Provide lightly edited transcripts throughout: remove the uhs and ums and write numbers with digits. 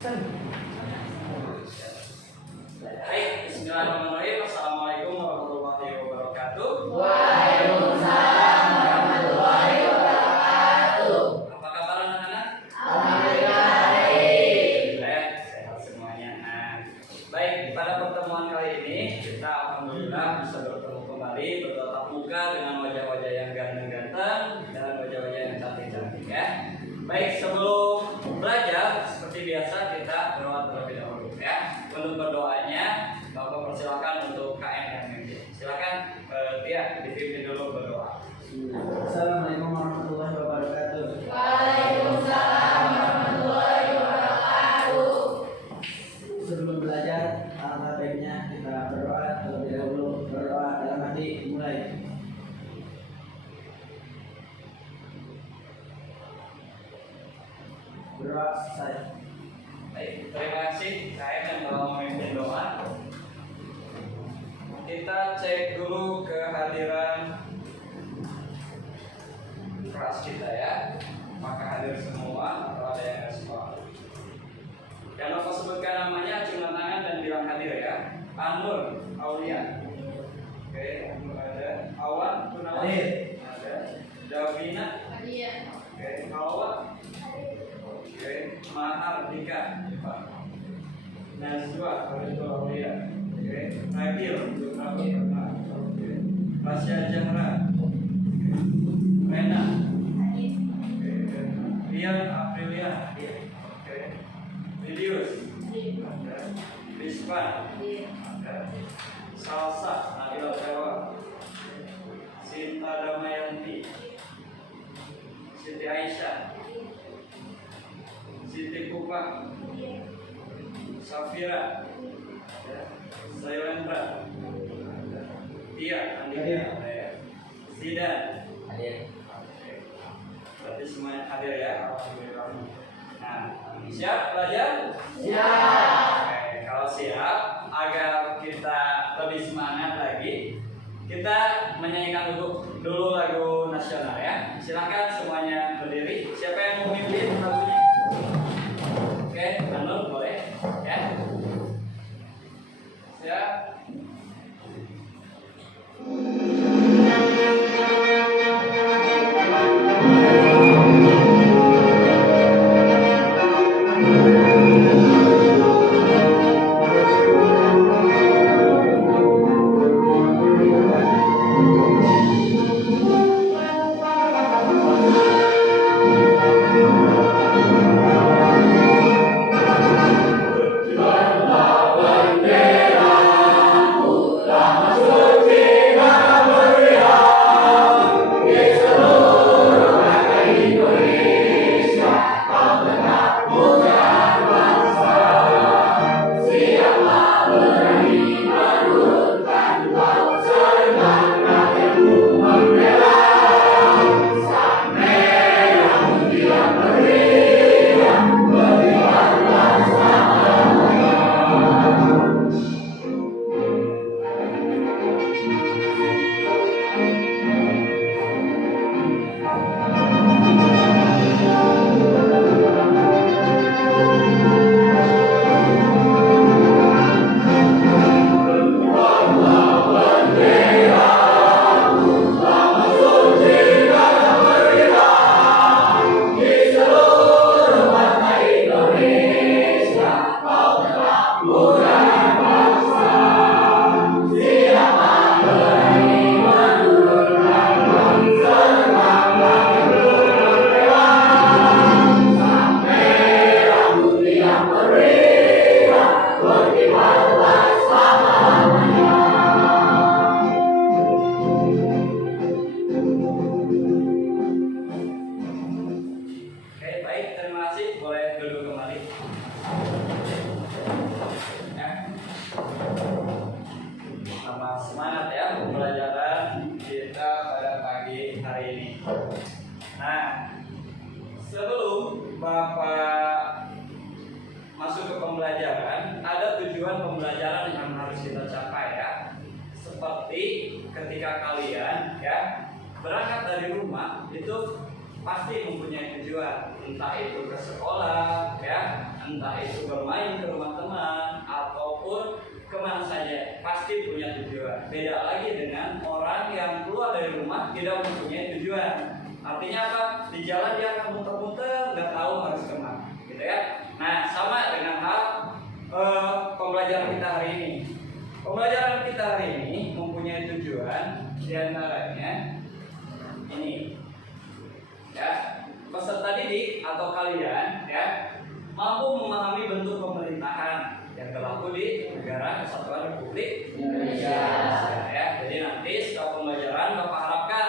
Baik, bismillahirrahmanirrahim. Assalamualaikum warahmatullahi wabarakatuh. Waalaikumsalam warahmatullahi wabarakatuh. Apa kabar anak-anak? Alhamdulillah baik. Sehat semuanya. Baik, pada pertemuan kali ini kita alhamdulillah bisa bertemu kembali bertatap muka dengan wajah-wajah yang ganteng-ganteng dan wajah-wajah yang cantik-cantik ya. Baik, sebelum belajar seperti biasa kita berdoa terlebih dahulu ya. Untuk berdoanya, Bapak persilakan untuk KMMG. Silakan Tia dipimpin dulu berdoa. Assalamualaikum warahmatullahi wabarakatuh. Waalaikumsalam warahmatullahi wabarakatuh. Sebelum belajar, alangkah baiknya kita berdoa terlebih dahulu. Berdoa dalam hati, mulai. Berdoa selesai. Baik, terima kasih KM yang telah memimpin doa. Kita cek dulu kehadiran kelas kita ya. Maka hadir semua atau ada yang respon. Jangan lupa sebutkan namanya, acungkan tangan dan bilang hadir ya. Anur Aulia. Oke, Anur ada. Awan Gunawan ada. Davina. Oke, Hawa. Oke, Mahardika. Nazwa Aulia. Oke, Nabil Oke, Rasya Jahra. Rena. Oke, Rian Aprilia. Oke, Lidius. Rispan. Salsa Nabila Jawa. Sinta Damayanti. Siti Aisyah. Siti Kupang. Safira. Sailendra. Tia Andika. Zidan. Berarti semuanya hadir ya. Alhamdulillah. Nah, siap belajar? Siap. Oke, kalau siap, agar kita lebih semangat lagi, kita menyanyikan dulu lagu nasional ya. Silakan semuanya berdiri. Siapa yang mau memimpin lagunya? Oke, Anur boleh ya. Siap. Ketika kalian ya berangkat dari rumah itu pasti mempunyai tujuan, entah itu ke sekolah ya entah itu bermain ke rumah teman ataupun kemana saja, pasti punya tujuan. Beda lagi dengan orang yang keluar dari rumah tidak mempunyai tujuan. Artinya apa? Di jalan dia akan muter-muter, nggak tahu harus kemana, gitu ya. Nah, sama dengan hal pembelajaran kita hari ini. Pembelajaran kita hari ini mempunyai tujuan, diantaranya ini, ya. Peserta didik atau kalian, ya, mampu memahami bentuk pemerintahan yang berlaku di negara Kesatuan Republik Indonesia. Ya, jadi nanti setelah pembelajaran Bapak harapkan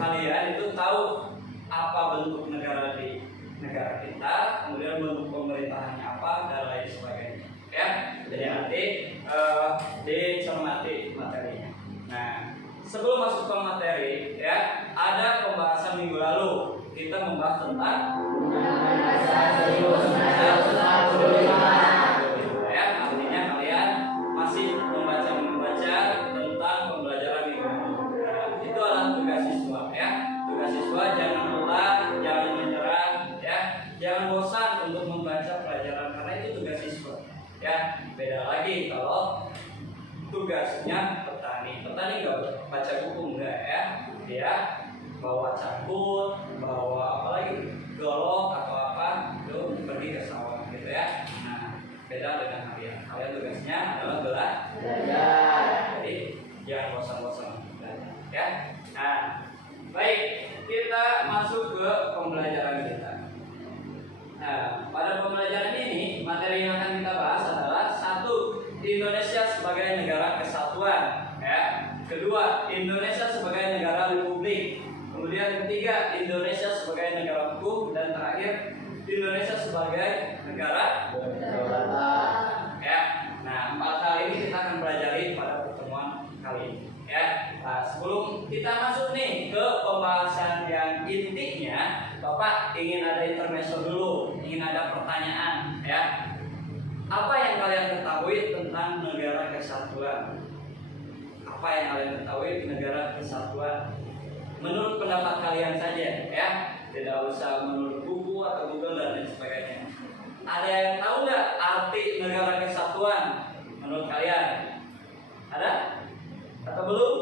kalian itu tahu apa bentuk negara di negara kita, kemudian bentuk pemerintahannya apa dan lain sebagainya. Ya, jadi nanti dicermati materinya. Nah, sebelum masuk ke materi, ya, ada pembahasan minggu lalu kita membahas tentang ya, artinya kalian masih membaca tentang pembelajaran minggu lalu. Nah, itu adalah tugas siswa, ya. Tugas siswa jangan lelah, jangan menyerah, ya, jangan bosan untuk membaca pelajaran karena itu tugas siswa. Ya, beda lagi kalau tugasnya petani. Petani nggak baca buku enggak, ya. Dia bawa cangkul, bawa apa lagi, golok atau apa, itu pergi ke sawah, gitu ya. Nah, beda dengan kalian. Kalian tugasnya adalah belajar. Jadi jangan bosan-bosan belajar, ya. Nah, baik, kita masuk ke pembelajaran kita. Nah, pada pembelajaran ini materi yang akan kita bahas adalah satu, Indonesia sebagai negara kesatuan, ya. Kedua, Indonesia sebagai negara republik. Kemudian ketiga, Indonesia sebagai negara hukum, dan terakhir Indonesia sebagai negara kedaulatan. Ya. Nah, 4 hal ini kita akan pelajari pada pertemuan kali ini, ya. Nah, sebelum kita masuk nih ke pembahasan yang intinya, Bapak ingin ada intermezzo dulu, ingin ada pertanyaan, ya. Apa yang kalian ketahui tentang negara kesatuan? Apa yang kalian ketahui negara kesatuan? Menurut pendapat kalian saja, ya, tidak usah menurut buku atau Google dan lain sebagainya. Ada yang tahu nggak arti negara kesatuan menurut kalian? Ada? Atau belum?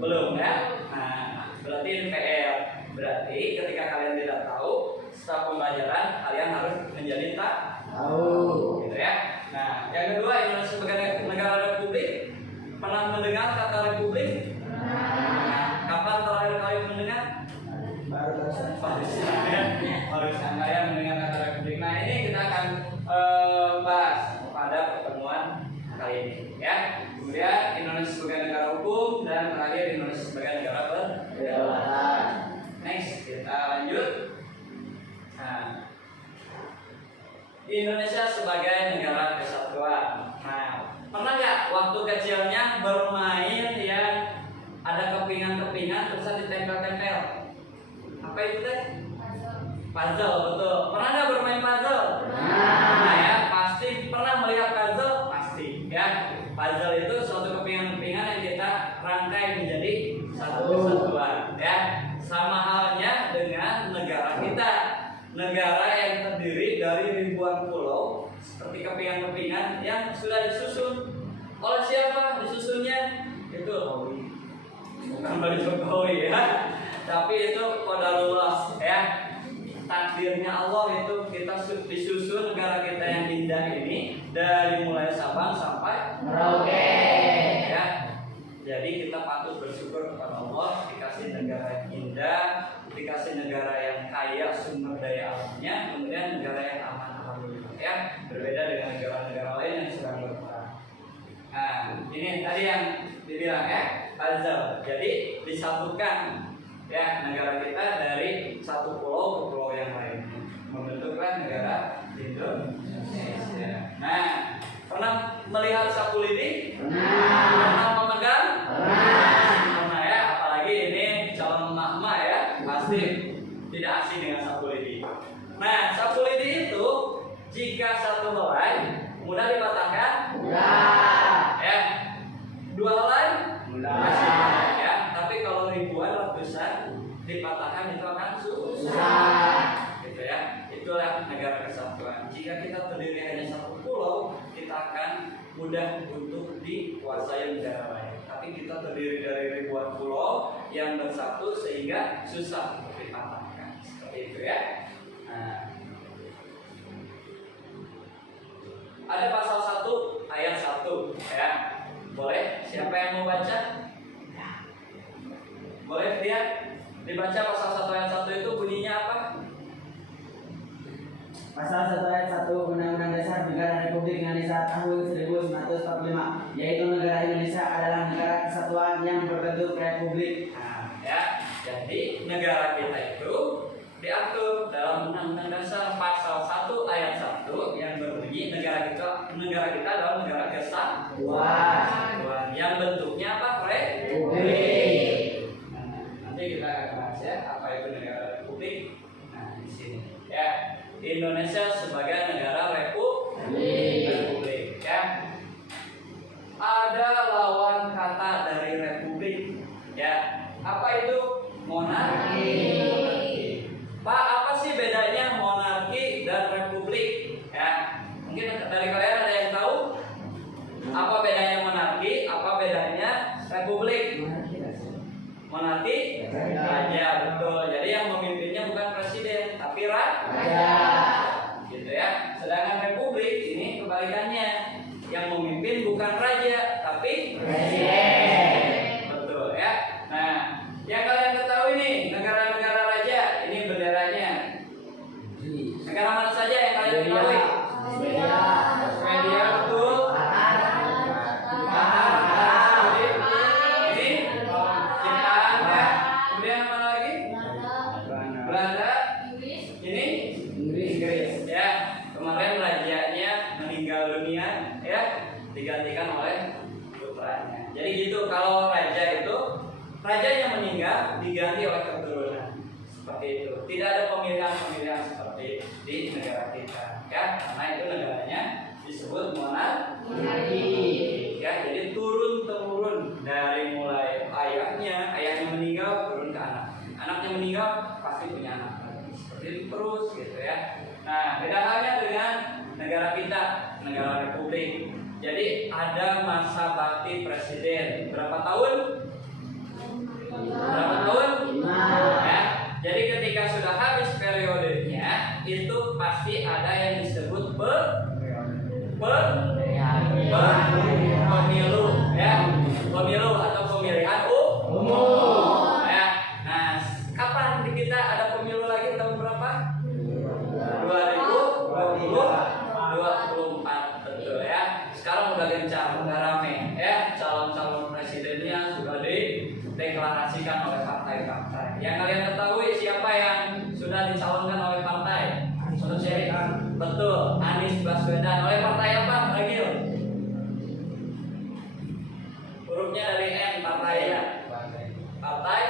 Belum, ya. Nah, berarti ini PR. Berarti ketika kalian tidak tahu, setelah pembelajaran kalian harus menjadi tahu, gitu ya. Nah, yang kedua, Indonesia sebagai negara republik. Pernah mendengar kata republik? Kapan terakhir kali mendengar? Barusan kalian mendengar kata republik. Nah, ini kita akan bahas pada pertemuan kali ini, ya. Kemudian Indonesia sebagai negara hukum, dan terakhir Indonesia sebagai negara kedaulatan. Next, kita lanjut. Nah, Indonesia sebagai negara kesatuan. Nah, pernah nggak waktu kecilnya bermain yang ada kepingan-kepingan terus ditempel-tempel? Apa itu teh? Puzzle, betul. Pernah nggak bermain puzzle? Nah, ya, pasti pernah melihat puzzle, pasti, ya. Puzzle itu suatu kepingan-kepingan yang kita rangkai menjadi satu kesatuan, ya. Sama halnya dengan negara kita. Negara yang terdiri dari ribuan pulau, seperti kepingan-kepingan yang sudah disusun. Oleh siapa disusunnya? Itu bukan Bali Jokowi, ya, tapi itu qadarullah, ya, takdirnya Allah. Itu kita disusun negara kita yang indah ini dari mulai Sabang sampai Merauke, ya. Jadi kita patut bersyukur kepada Allah dikasih negara yang indah, dikasih negara yang kaya sumber daya alamnya, kemudian negara yang aman, alhamdulillah, ya. Berbeda dengan negara-negara lain yang sedang berperang. Nah, ini tadi yang dibilang, ya, puzzle. Jadi disatukan, ya, negara kita dari satu pulau ke pulau yang lain, membentuklah negara Indonesia. Nah, pernah melihat sapu lidi? Pernah memegang? Pernah, ya. Apalagi ini calon emak-emak, ya, pasti tidak asing dengan sapu lidi. Nah, sapu lidi itu jika satu helai mudah dipatahkan? Ya. 2 helai? Mudah, ya. Tapi kalau ribuan ratusan dipatahkan itu akan susah, gitu ya. Itulah negara kesatuan. Jika kita terdiri hanya satu pulau, kita akan mudah untuk dikuasai negara lain. Tapi kita terdiri dari ribuan pulau yang bersatu sehingga susah untuk dipatahkan. Seperti itu ya. Nah, ada pasal 1 ayat 1 ya. Boleh? Siapa yang mau baca? Boleh lihat? Dibaca pasal 1 ayat 1 itu bunyinya apa? Pasal 1 ayat 1 Undang-Undang Dasar Negara Republik Indonesia tahun 1945, yaitu negara Indonesia adalah negara kesatuan yang berbentuk republik. Nah, ya. Jadi negara kita itu diatur dalam Undang-Undang Dasar pasal 1 ayat 1 yang berbunyi negara kita adalah negara kesatuan yang bentuknya apa? Republik. Nanti kita akan bahas ya apa itu negara republik. Nah, di sini ya. Indonesia sebagai negara republik ya. Ada lawan kata dari republik ya. Apa itu? Monarki. Pak, apa sih bedanya monarki dan republik ya? Mungkin dari kalian ada yang tahu apa bedanya monarki, apa bedanya republik? Monarki raja, betul. Jadi yang memimpinnya bukan presiden tapi raja, gitu ya. Sedangkan republik ini kebalikannya, yang memimpin bukan raja tapi presiden, betul ya. Nah, yang kalian ketahui nih negara-negara raja ini benderanya. Negara mana saja yang kalian ketahui? Swedia, betul. Digantikan oleh putranya. Jadi gitu, kalau raja itu rajanya meninggal diganti oleh keturunan. Seperti itu. Tidak ada pemilihan seperti di negara kita, ya. Karena itu negaranya disebut monarki. Ya, jadi turun temurun dari mulai ayahnya meninggal turun ke anak. Anaknya meninggal pasti punya anak lagi. Seperti itu terus gitu ya. Nah, beda halnya dengan negara kita, negara republik. Jadi ada masa bakti presiden berapa tahun? Berapa tahun? 5. Ya. Jadi ketika sudah habis periodenya itu pasti ada yang disebut pemilu, ya. Pemilu atau pemilihan umum. Ya. Nah, kapan di kita ada pemilu lagi tahun berapa? 2024, betul ya. Sekarang udah gencar, udah rame ya, calon-calon presidennya sudah dideklarasikan oleh partai-partai. Yang kalian ketahui siapa yang sudah dicalonkan oleh partai? Menurut saya, betul, Anies Baswedan. Oleh partai apa? Bagil. Hurufnya dari N, partainya. Partai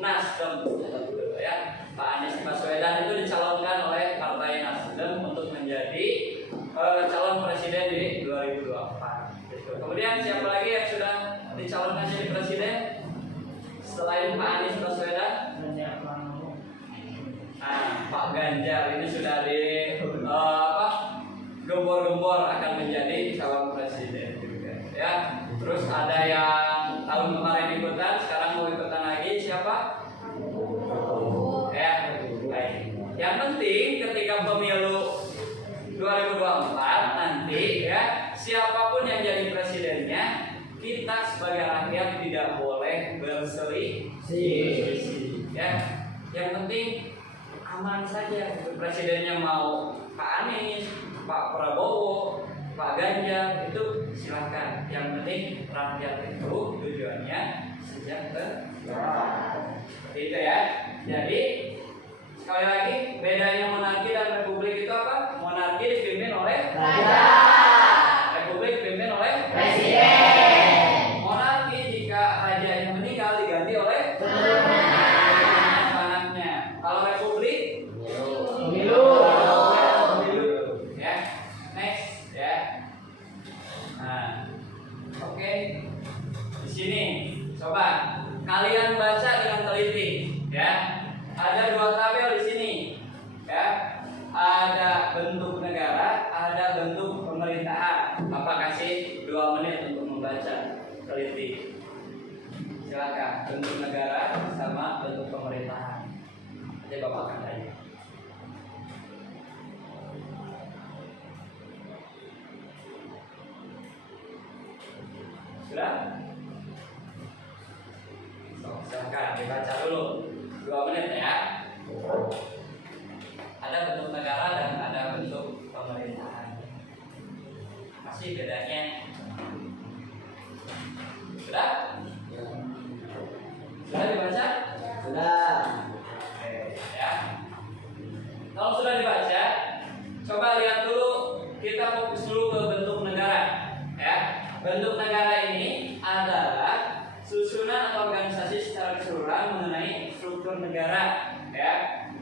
Nasdem, betul ya. Pak Anies Baswedan itu dicalonkan oleh partai Nasdem untuk menjadi calon presiden di 2024. Gitu. Kemudian siapa lagi yang sudah dicalonkan jadi presiden selain Pak Anies Baswedan? Nah, Pak Ganjar ini sudah gembor-gembor akan menjadi calon presiden juga. Ya. Terus ada yang tahun kemarin ikutan, sekarang mau ikutan lagi siapa? Ya, baik. Yang penting ketika pemilu 2024 nanti ya, siapapun yang jadi presidennya, kita sebagai rakyat tidak boleh berselisih. Ya, yang penting aman saja. Presidennya mau Pak Anies, Pak Prabowo, Pak Ganjar, itu silakan. Yang penting rakyat itu tujuannya sejahtera. Seperti itu ya. Jadi sekali lagi, bedanya monarki dan republik itu apa? Monarki dipimpin oleh raja, republik dipimpin oleh presiden. Monarki jika rajanya meninggal diganti oleh anaknya. Kalau republik Pemilu. Ya, next ya. Nah, oke. Di sini coba kalian baca dengan teliti ya. Ada 2 tabel di sini ya. Ada Apa kasih 2 menit untuk membaca, teliti. Silakan. Bentuk negara sama bentuk pemerintahan. Nanti Bapak akan tanya. Sudah? Silakan dibaca dulu 2 menit ya. Ada bentuk negara dan ada bentuk pemerintahan. Masih bedanya. Sudah? Sudah dibaca? Sudah. Oke, ya. Kalau sudah dibaca, coba lihat dulu, kita fokus dulu ke bentuk negara. Ya, bentuk negara ini adalah susunan atau organisasi secara keseluruhan mengenai struktur negara, ya,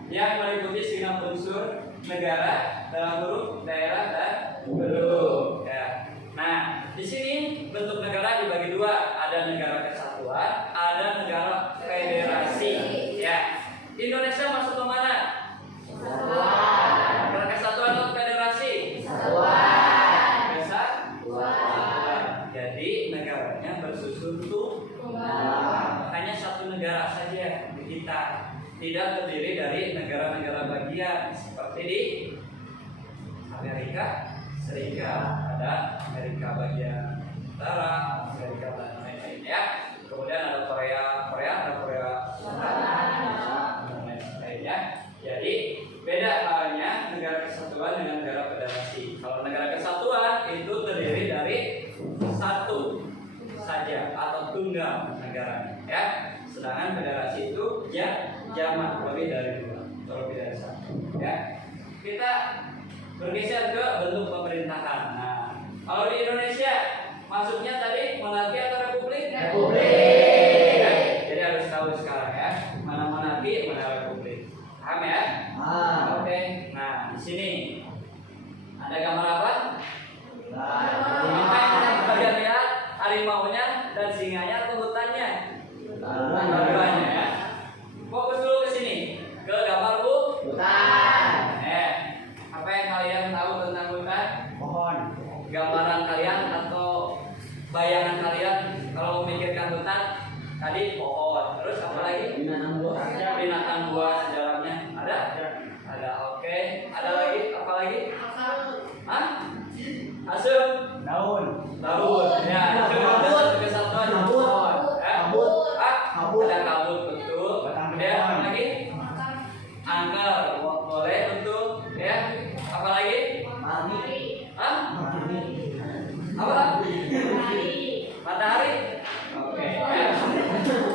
yang meliputi segenap unsur negara dalam huruf, daerah, dan penduduk. Ya. Nah, di sini bentuk negara dibagi 2, ada negara kesatuan, ada negara federasi. Ya, Indonesia masuk ke mana? Negara kesatuan atau federasi? Kesatuan. Jadi negaranya bersusun tuh hanya satu negara saja di kita, tidak terdiri dari negara-negara bagian seperti di Amerika Serikat, ada Amerika bagian utara, Amerika dan lain-lain ya. Kemudian ada Korea, ada Korea Selatan dan lain-lainnya. Jadi beda halnya negara kesatuan dengan negara federasi. Kalau negara kesatuan itu terdiri dari satu saja atau tunggal negara, ya. Sedangkan federasi itu ya jamak, lebih dari 2 atau lebih dari 1, ya. Kita bergeser ke bentuk pemerintahan. Nah, kalau di Indonesia masuknya tadi monarki atau republik? Republik. Ya, jadi harus tahu sekarang ya, mana monarki, mana republik. Paham ya? Oke. Nah, di sini ada gambar apa? Kalian lihat harimaunya dan singanya atau hutannya? Dua-duanya ya. Fokus dulu ke sini, ke gambar Hutan. Apa yang kalian tahu tentang hutan? Pohon. Gambaran kalian atau bayangan kalian kalau memikirkan hutan tadi pohon. Terus apa lagi? Binatang buas di dalamnya ada? Ada. Oke. Ada lagi? Apa lagi? Hah? Asum? Daun. Ya, itu ada kesatuan pohon. Ada kabut, betul. Kemudian apa lagi? Angker, boleh untuk ya. Apa lagi? Hah? Apa? Matahari. Oke.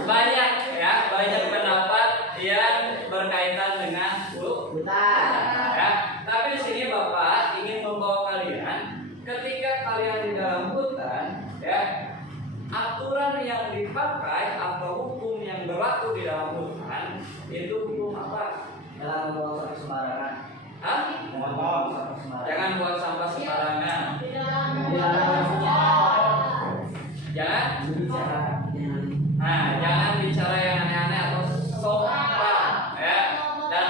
Banyak ya, banyak pendapat yang berkaitan dengan Hutan. ya. Tapi di sini Bapak ingin membawa kalian ketika kalian di dalam hutan, ya, aturan yang dipakai atau hukum yang berlaku di dalam hutan itu hukum apa? Jangan buang sampah sembarangan. Hah? Jangan buang sampah sembarangan. Jangan. Nah, jangan bicara yang aneh-aneh atau sopan, ya. Dan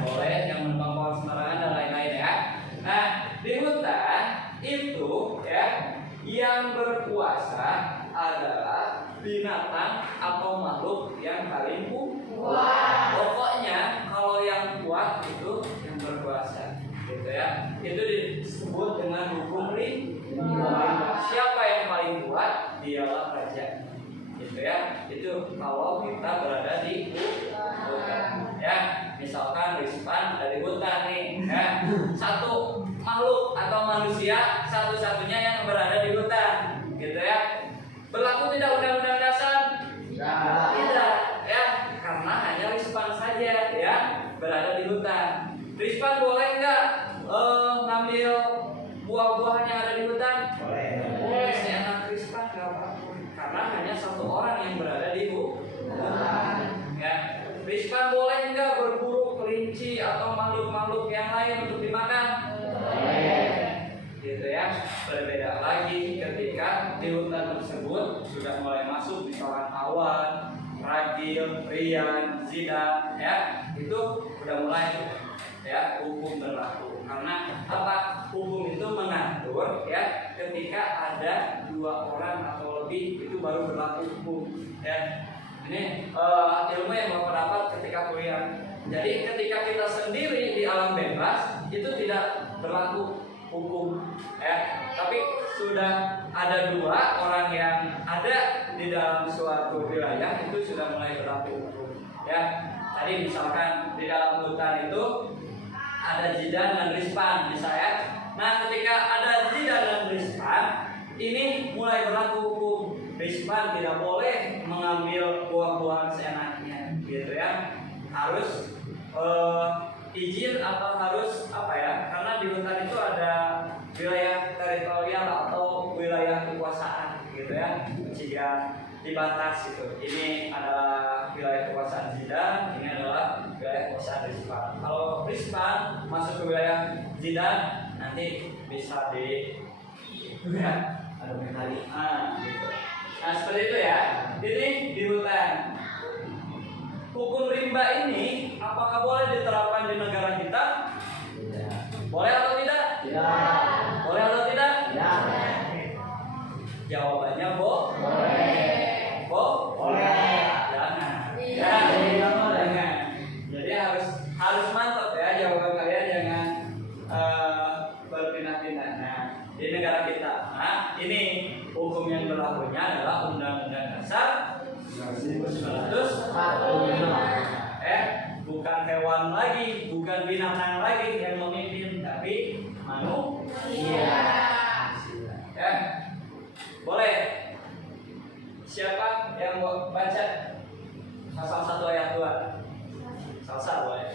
boleh yang menumpang pohon sembarangan dan lain-lain ya. Nah, di hutan itu ya yang berkuasa adalah binatang atau makhluk yang paling kuat. Pokoknya kalau yang kuat itu yang berkuasa, gitu ya. Itu disebut dengan hukum rimba. Siapa yang paling kuat, dialah raja, gitu ya. Itu kalau kita berada di hutan, ya. Misalkan Rispan dari hutan nih, ya. Satu makhluk atau manusia satu-satunya yang berada di hutan, gitu ya. Berlaku tidak undang-undang dasar? Tidak, ya. Karena hanya Rispan saja yang berada di hutan. Rispan boleh nggak ngambil buah-buahan yang ada di hutan? Boleh, seenak Rispan nggak apa-apa. Karena hanya satu orang yang berada di hutan. Ya. Rispan boleh nggak berburu kelinci atau makhluk-makhluk yang lain untuk dimakan? Gitu ya. Berbeda lagi ketika di hutan tersebut sudah mulai masuk misalkan awan, ragil, rian, zida, ya, itu udah mulai ya hukum berlaku. Karena apa? Hukum itu mengatur ketika ada dua orang atau lebih itu baru berlaku hukum. Ya, ini ilmu yang Bapak dapat ketika kuliah. Jadi ketika kita sendiri di alam bebas itu tidak berlaku hukum, ya. Tapi sudah ada dua orang yang ada di dalam suatu wilayah itu sudah mulai berlaku hukum, ya. Tadi misalkan di dalam hutan itu ada Zidan dan Rizpan misalnya. Nah, ketika ada Zidan dan Rizpan ini mulai berlaku hukum. Rizpan tidak boleh mengambil buah-buahan seenaknya, gitu ya. Harus izin atau harus apa ya? Karena di hutan itu ada wilayah teritorial atau wilayah kekuasaan, gitu ya. Jika dibatas itu. Ini adalah wilayah kekuasaan Zidan, ini adalah wilayah kekuasaan Rizpan. Kalau Rizpan masuk ke wilayah Zidan, nanti bisa ya, ada mentari. Gitu. Nah, seperti itu ya. Ini di hutan. Hukum rimba ini apakah boleh diterapkan di negara kita? Boleh atau tidak? Boleh atau tidak? Jawabannya boleh. Boleh. Jangan. Jangan. Jadi harus mantap ya jawaban kalian, jangan berpindah-pindah. Nah, di negara kita, nah ini hukum yang berlakunya adalah Undang-Undang Dasar 1945. Bukan hewan lagi, bukan binatang lagi yang memimpin, tapi manusia. Ya, boleh. Siapa yang baca pasal 1 ayat 2? Salsa boleh.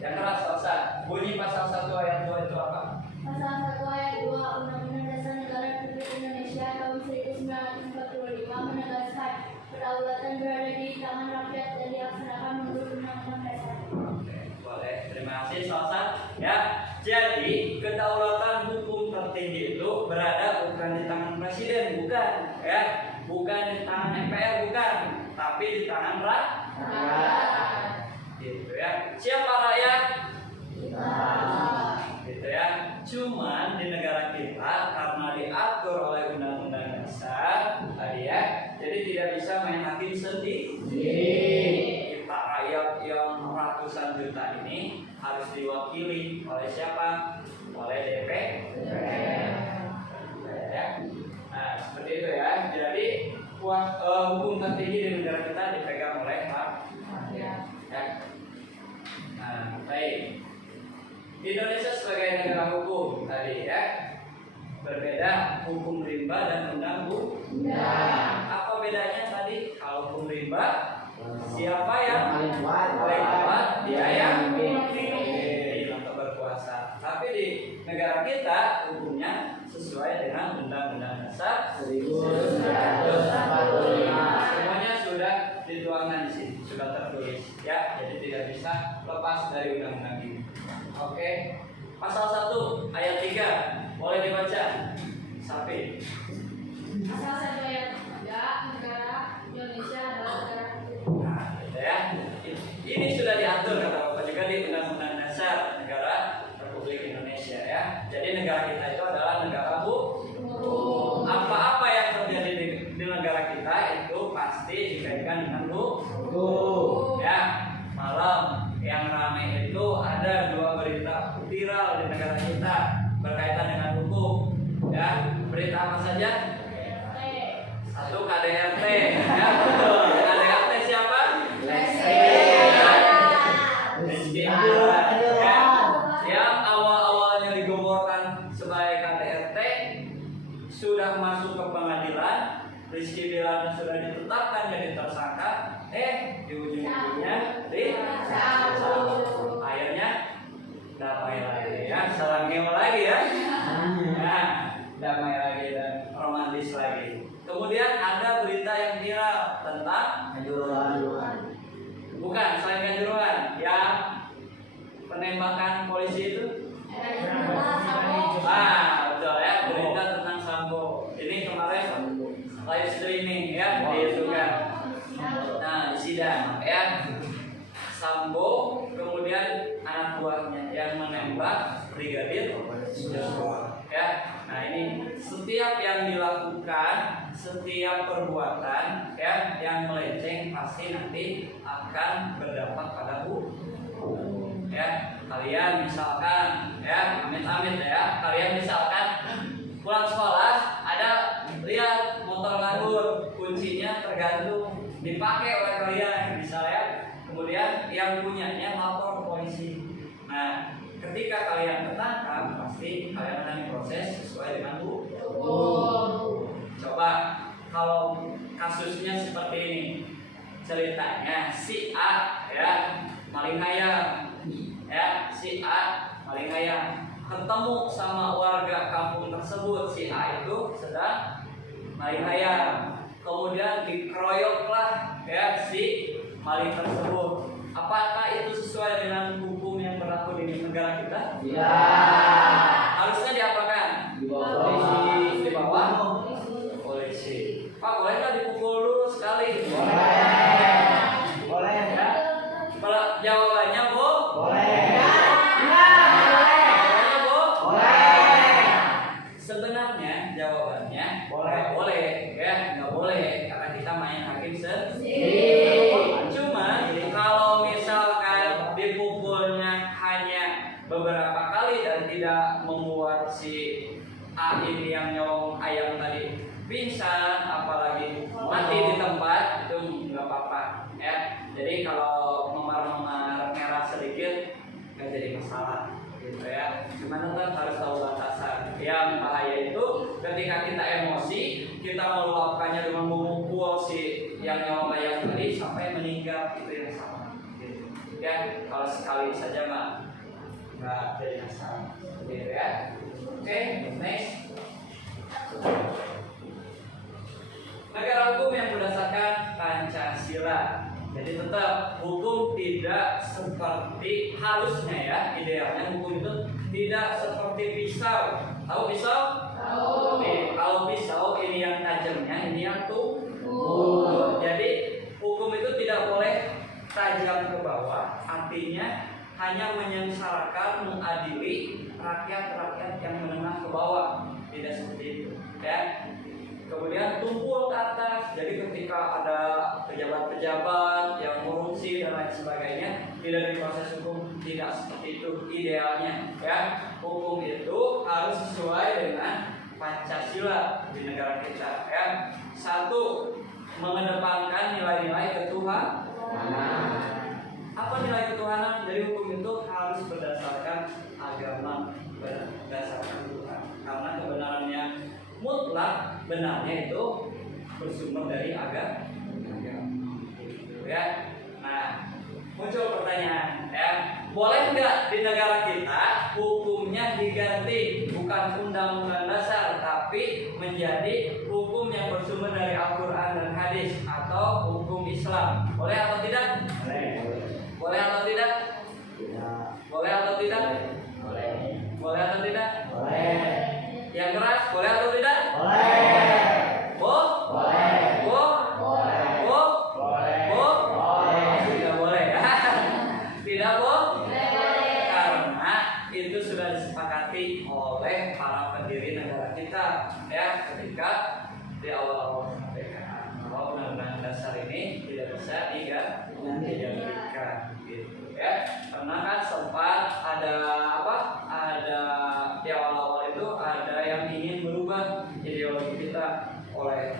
Yang keras salsa. Bunyi pasal 1 ayat 2 itu apa? Pasal 1 ayat 2 Undang-Undang Dasar Negara Republik Indonesia tahun 1945 menegaskan kedaulatan berada di tangan rakyat dan dilaksanakan menurut Undang-Undang Dasar. Boleh, terima kasih Salsa. Ya, jadi kedaulatan hukum tertinggi itu berada bukan di tangan presiden, bukan, ya, bukan di tangan MPR, bukan, tapi di tangan rakyat. Gitu ya. Siapa rakyat? Gitu ya. Cuman di negara kita karena diatur oleh Undang-Undang Dasar tadi ya, jadi tidak bisa main hakim sendiri. Kita rakyat yang ratusan juta ini harus diwakili oleh siapa? Oleh DPR. Ya. Nah, seperti itu ya. Jadi hukum tertinggi di negara kita dipegang oleh rakyat. Ya. Nah, baik. Indonesia sebagai negara hukum tadi ya, berbeda hukum rimba dan undang-undang. Apa bedanya tadi? Kalau hukum rimba, siapa yang paling kuat? Dia yang untuk berkuasa. Tapi di negara kita hukumnya sesuai dengan Undang-Undang Dasar 1945. Semuanya sudah dituangkan di sini, sudah tertulis ya, jadi tidak bisa lepas dari undang-undang ini. Oke. Pasal 1 ayat 3 boleh dibaca. Sapi. Pasal 1 ayat 3 negara Indonesia adalah negara hukum. Nah, gitu ya. Ini sudah diatur kata Bapak juga di Undang-Undang Dasar Negara Republik Indonesia ya. Jadi negara kita itu adalah negara hukum. Apa-apa yang terjadi di negara kita itu pasti dikaitkan dengan hukum. Ya. Malam yang ramai itu ada 2 berita viral di negara kita berkaitan dengan hukum. Ya, berita apa saja? Satu KDRT. Ya, betul. KDRT siapa? Rizky Bilar. Ya, yang awal-awalnya digemborkan sebagai KDRT sudah masuk ke pengadilan. Rizky Bilar sudah ditetapkan jadi tersangka. Di ujung-ujungnya akhirnya damai lagi ya, sarangnya lagi ya. Nah, damai lagi dan romantis lagi. Kemudian ada berita yang viral tentang kanjuruhan. Bukan, selain kanjuruhan, yang penembakan polisi itu. Betul ya, berita tentang Sambo. Ini kemarin live streaming ya di YouTube kan. Nah, di sidang ya, Sambo kemudian anak buahnya yang menembak Brigadir Joshua. Ya, nah ini setiap yang dilakukan, setiap perbuatan ya yang melenceng pasti nanti akan berdampak pada hukum. Ya, kalian misalkan ya, amit-amit ya, kalian misalkan pulang sekolah ada lihat motor nganggur, kuncinya tergantung dipakai oleh kalian misalnya, kemudian yang punyanya lapor ke polisi. Nah, ketika kalian tertangkap pasti kalian akan diproses sesuai dengan hukum. Coba kalau kasusnya seperti ini, ceritanya si A ya maling ayam, ya si A maling ayam ketemu sama warga kampung tersebut, si A itu sedang maling ayam, kemudian dikeroyoklah ya si maling tersebut. Apakah itu sesuai dengan hukum yang berlaku di negara kita? Ya. Harusnya diapakan? Dibawa polisi. Dibawa polisi. Pak, boleh nggak dipukul dulu sekali? Boleh. Ya. Kalau jawabannya Bu? Boleh. Jawabannya Bu? Boleh. Sebenarnya jawabannya Boleh. nggak boleh, ya nggak boleh karena kita main hakim sendiri. Cuma kalau misalkan dipukulnya hanya beberapa kali dan tidak membuat si A ini yang nyolong ayam tadi pingsan, apalagi mati di tempat, itu nggak apa-apa ya. Jadi kalau memar-memar merah sedikit nggak jadi masalah gitu ya. Cuma tetap harus tahu batasan. Yang bahaya itu ketika kita emosi, kita meluapkannya dengan memukul si yang nyolong ayam tadi sampai meninggal, itu yang salah gitu. Ya, kalau sekali saja mah nggak jadi masalah gitu ya. Oke, next. Negara hukum yang berdasarkan Pancasila. Jadi tetap hukum tidak seperti harusnya ya, idealnya hukum itu tidak seperti pisau. Tahu pisau? Tahu. Nih, kalau pisau ini yang tajamnya, ini yang tumpul. Jadi hukum itu tidak boleh tajam ke bawah, artinya hanya menyengsarakan, mengadili rakyat-rakyat yang menengah ke bawah, tidak seperti itu ya. Kemudian tumpul ke atas, jadi ketika ada pejabat-pejabat yang korupsi dan lain sebagainya tidak diproses hukum, tidak seperti itu idealnya ya. Hukum itu harus sesuai dengan Pancasila di negara kita ya. Satu, mengedepankan nilai-nilai ketuhanan. Apa nilai ketuhanan? Dari hukum itu harus berdasarkan agama, berdasarkan Tuhan. Karena kebenarannya mutlak, benarnya itu bersumber dari agama. Ya. Nah, muncul pertanyaan ya, boleh nggak di negara kita hukumnya diganti bukan undang-undang dasar tapi menjadi hukum yang bersumber dari Al-Quran dan hadis atau hukum Islam? Boleh atau tidak? Boleh atau tidak? Boleh atau tidak? Boleh. Boleh atau tidak? Boleh. Yang keras, boleh atau tidak? Boleh. Bu? Boleh. Bu? Boleh. Bu? Boleh. Bu? Boleh. Tidak boleh. Tidak, Bu? Boleh. Karena itu sudah disepakati oleh para pendiri negara kita ya, ketika di awal-awal kemerdekaan bahwa undang-undang dasar ini tidak bisa digantikan gitu ya. Karena kan sempat ada apa? Ada di awal-awal itu ada yang ingin berubah ideologi kita oleh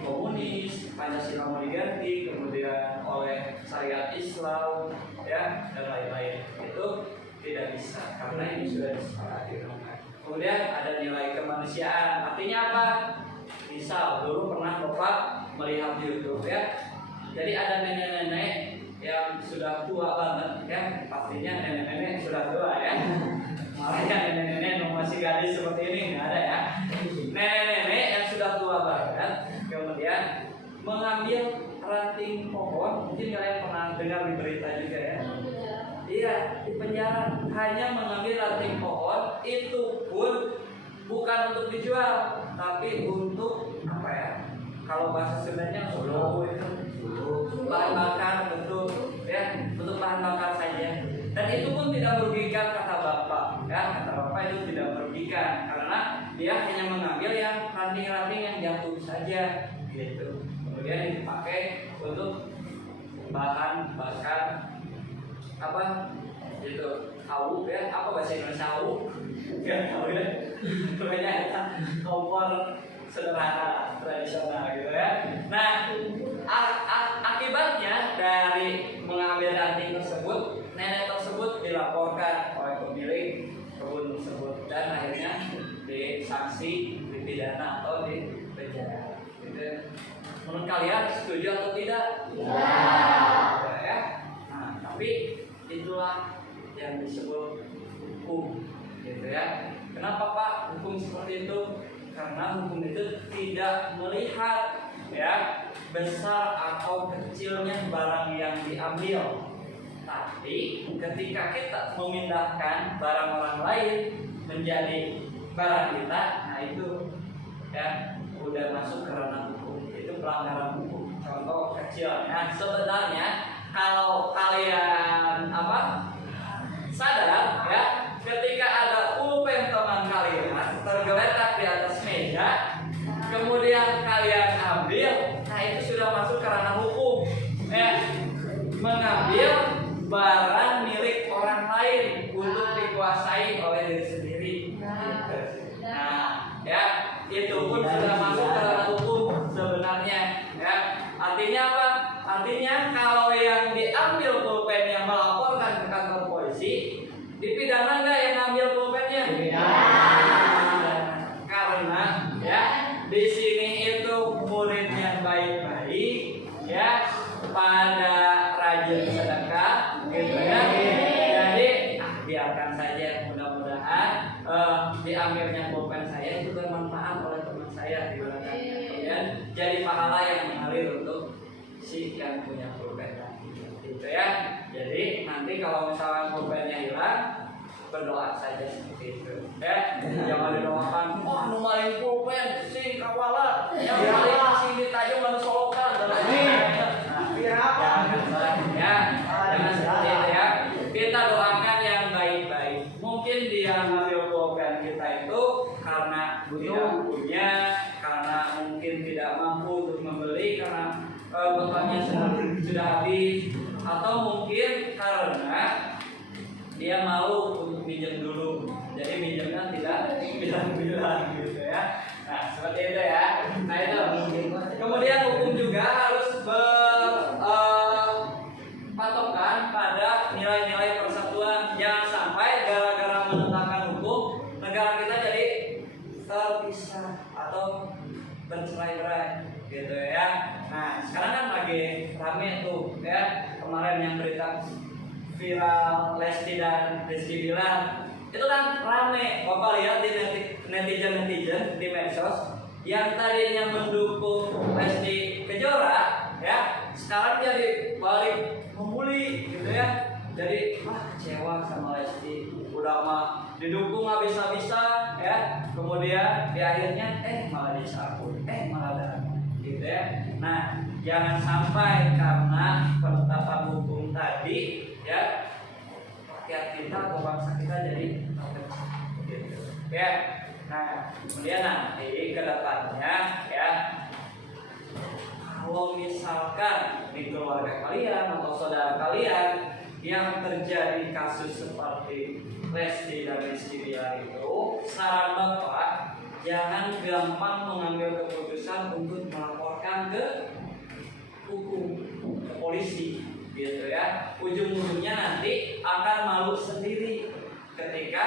komunis, Pancasila mau diganti, kemudian oleh syariat Islam ya dan lain-lain. Itu tidak bisa karena ini sudah disepakati. Kemudian ada nilai kemanusiaan. Artinya apa? Misal dulu pernah Bapak melihat di YouTube ya. Jadi ada nenek-nenek yang sudah tua banget ya. Pastinya nenek-nenek sudah tua ya. Malah yang nenek-nenek yang masih gadis seperti ini nggak ada ya. Nenek-nenek yang sudah tua banget kemudian mengambil ranting pohon. Mungkin kalian pernah dengar di berita juga ya. Iya, di penjara hanya mengambil ranting pohon, itu pun bukan untuk dijual, tapi untuk apa ya? Kalau bahasa Sundanya solo itu bahan bakar, betul ya, untuk bahan bakar saja. Dan itu pun tidak merugikan kata Bapak. ya kata Bapak itu tidak merugikan karena dia hanya mengambil yang ranting-ranting yang jatuh saja gitu. Kemudian dipakai untuk bahan bakar apa gitu, hawu ya, apa bahasa Indonesia hawu? Nggak tahu ya. Pokoknya itu kompor sederhana tradisional gitu ya. Nah, akibatnya dari mengambil ranting tersebut, nenek tersebut dilaporkan oleh pemilik kebun tersebut dan akhirnya disanksi, dipidana atau dipenjara. Gitu. Menurut kalian setuju atau tidak? Ya. Nah, tapi itulah yang disebut hukum, gitu ya. Kenapa Pak hukum seperti itu? Karena hukum itu tidak melihat ya besar atau kecilnya barang yang diambil. Tapi ketika kita memindahkan barang orang lain menjadi barang kita, nah itu ya udah masuk ke ranah hukum. Itu pelanggaran hukum. Contoh kecilnya, sebenarnya kalau kalian sadar ya, ketika ada pulpen teman kalian tergeletak di atas meja, kemudian kalian ambil, nah itu sudah masuk ke ranah hukum ya, mengambil barang milik orang lain untuk dikuasai oleh diri sendiri. Nah ya, itu pun sudah masuk ke ranah hukum sebenarnya ya. Artinya apa? Artinya kalau yang diambil pulpennya melaporkan ke kantor polisi, dipidana nggak yang ngambil pulpennya? Karena ya di sini itu muridnya baik-baik ya, pada rajin sedekah gitu ya. Jadi biarkan saja, mudah-mudahan diambilnya pulpen saya itu bermanfaat oleh teman saya di belakang. Kemudian jadi pahala yang mengalir untuk si yang punya pulpen gitu ya. Jadi nanti kalau misalnya pulpennya hilang, berdoa saja seperti itu ya. Jangan didoakan, oh anu maling pulpen sing kawala yang maling sini tajam dan solokan biar apa ya, jangan seperti itu ya. Kita doakan yang baik-baik. Mungkin dia ngambil pulpen kita itu karena tidak punya, karena mungkin tidak mampu untuk membeli karena bekalnya sudah habis, atau mungkin karena dia malu untuk minjem dulu, jadi minjemnya tidak bilang-bilang gitu ya. Nah seperti itu ya. Nah itu. Kemudian hukum juga harus berpatokan pada nilai-nilai persatuan. Jangan sampai gara-gara menentangkan hukum negara kita jadi terpisah atau bercerai-berai gitu ya. Nah sekarang kan lagi rame tuh ya, kemarin yang berita viral Lesti dan Rizky Bilar itu kan rame. Bapak lihat di netizen di medsos yang tadinya mendukung Lesti Kejora ya, sekarang jadi balik membuli gitu ya. Jadi kecewa sama Lesti, udah mah didukung habis-habisan ya, kemudian di akhirnya malah disambut, malah darah gitu ya. Nah jangan sampai karena penetapan hukum tadi ya rakyat kita atau bangsa kita jadi gitu ya. Nah kemudian nanti ke depannya ya, kalau misalkan di keluarga kalian atau saudara kalian yang terjadi kasus seperti Lesti dan Rizky Bilar itu, saran Bapak jangan gampang mengambil keputusan untuk melaporkan ke hukum, ke polisi gitu ya. Ujung-ujungnya nanti akan malu sendiri ketika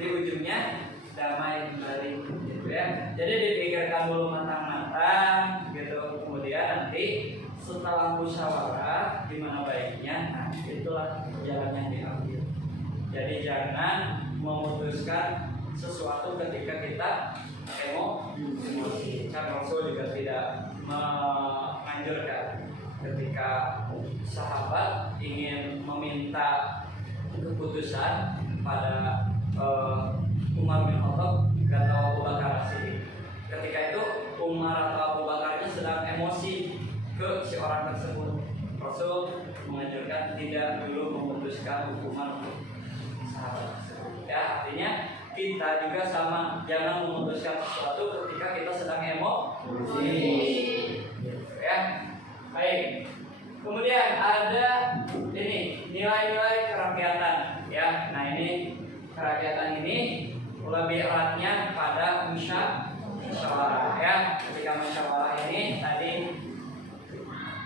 di ujungnya damai kembali gitu ya. Jadi dipikirkan dulu matang-matang gitu, kemudian nanti setelah musyawarah gimana baiknya, nah itulah jalan yang diambil. Jadi jangan memutuskan sesuatu ketika kita emosi. Kan Rasul juga tidak menganjurkan ketika sahabat ingin meminta keputusan pada Umar bin Khattab atau Abu Bakar Siddiq. Ketika itu Umar atau Abu Bakarnya sedang emosi ke si orang tersebut. Rasul menganjurkan tidak dulu memutuskan hukuman untuk sahabat tersebut. Ya, juga sama, jangan memutuskan sesuatu ketika kita sedang emosi. Ya, baik. Kemudian ada ini nilai-nilai kerakyatan. Ya, nah ini kerakyatan ini lebih eratnya pada musyawarah. Ya, ketika musyawarah ini tadi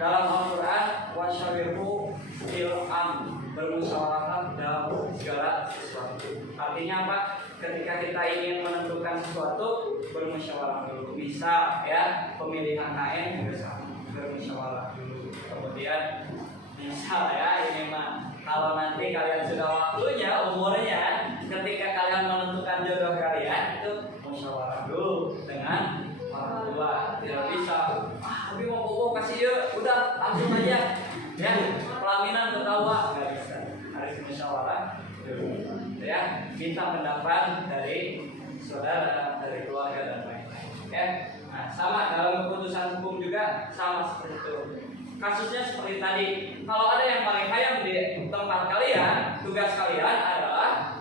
dalam Al-Quran wasyawirhu fil amr, bermusyawarah dalam segala sesuatu. Artinya apa? Ketika kita ingin menentukan sesuatu, bermusyawarah dulu. Misal ya, pemilihan KM bermusyawarah dulu. Kemudian misal ya, ini mah kalau nanti kalian sudah waktunya, umurnya, ketika kalian menentukan jodoh kalian, itu musyawarah dulu dengan orang tua. Tidak bisa tapi mau bobo kasih ya, udah langsung aja ya, pelaminan ketawa, nggak bisa, harus musyawarah dulu ya, minta pendapat dari saudara, dari keluarga dan lain-lain ya. Nah, sama dalam keputusan hukum juga sama seperti itu. Kasusnya seperti tadi, kalau ada yang paling hayam di tempat kalian, tugas kalian adalah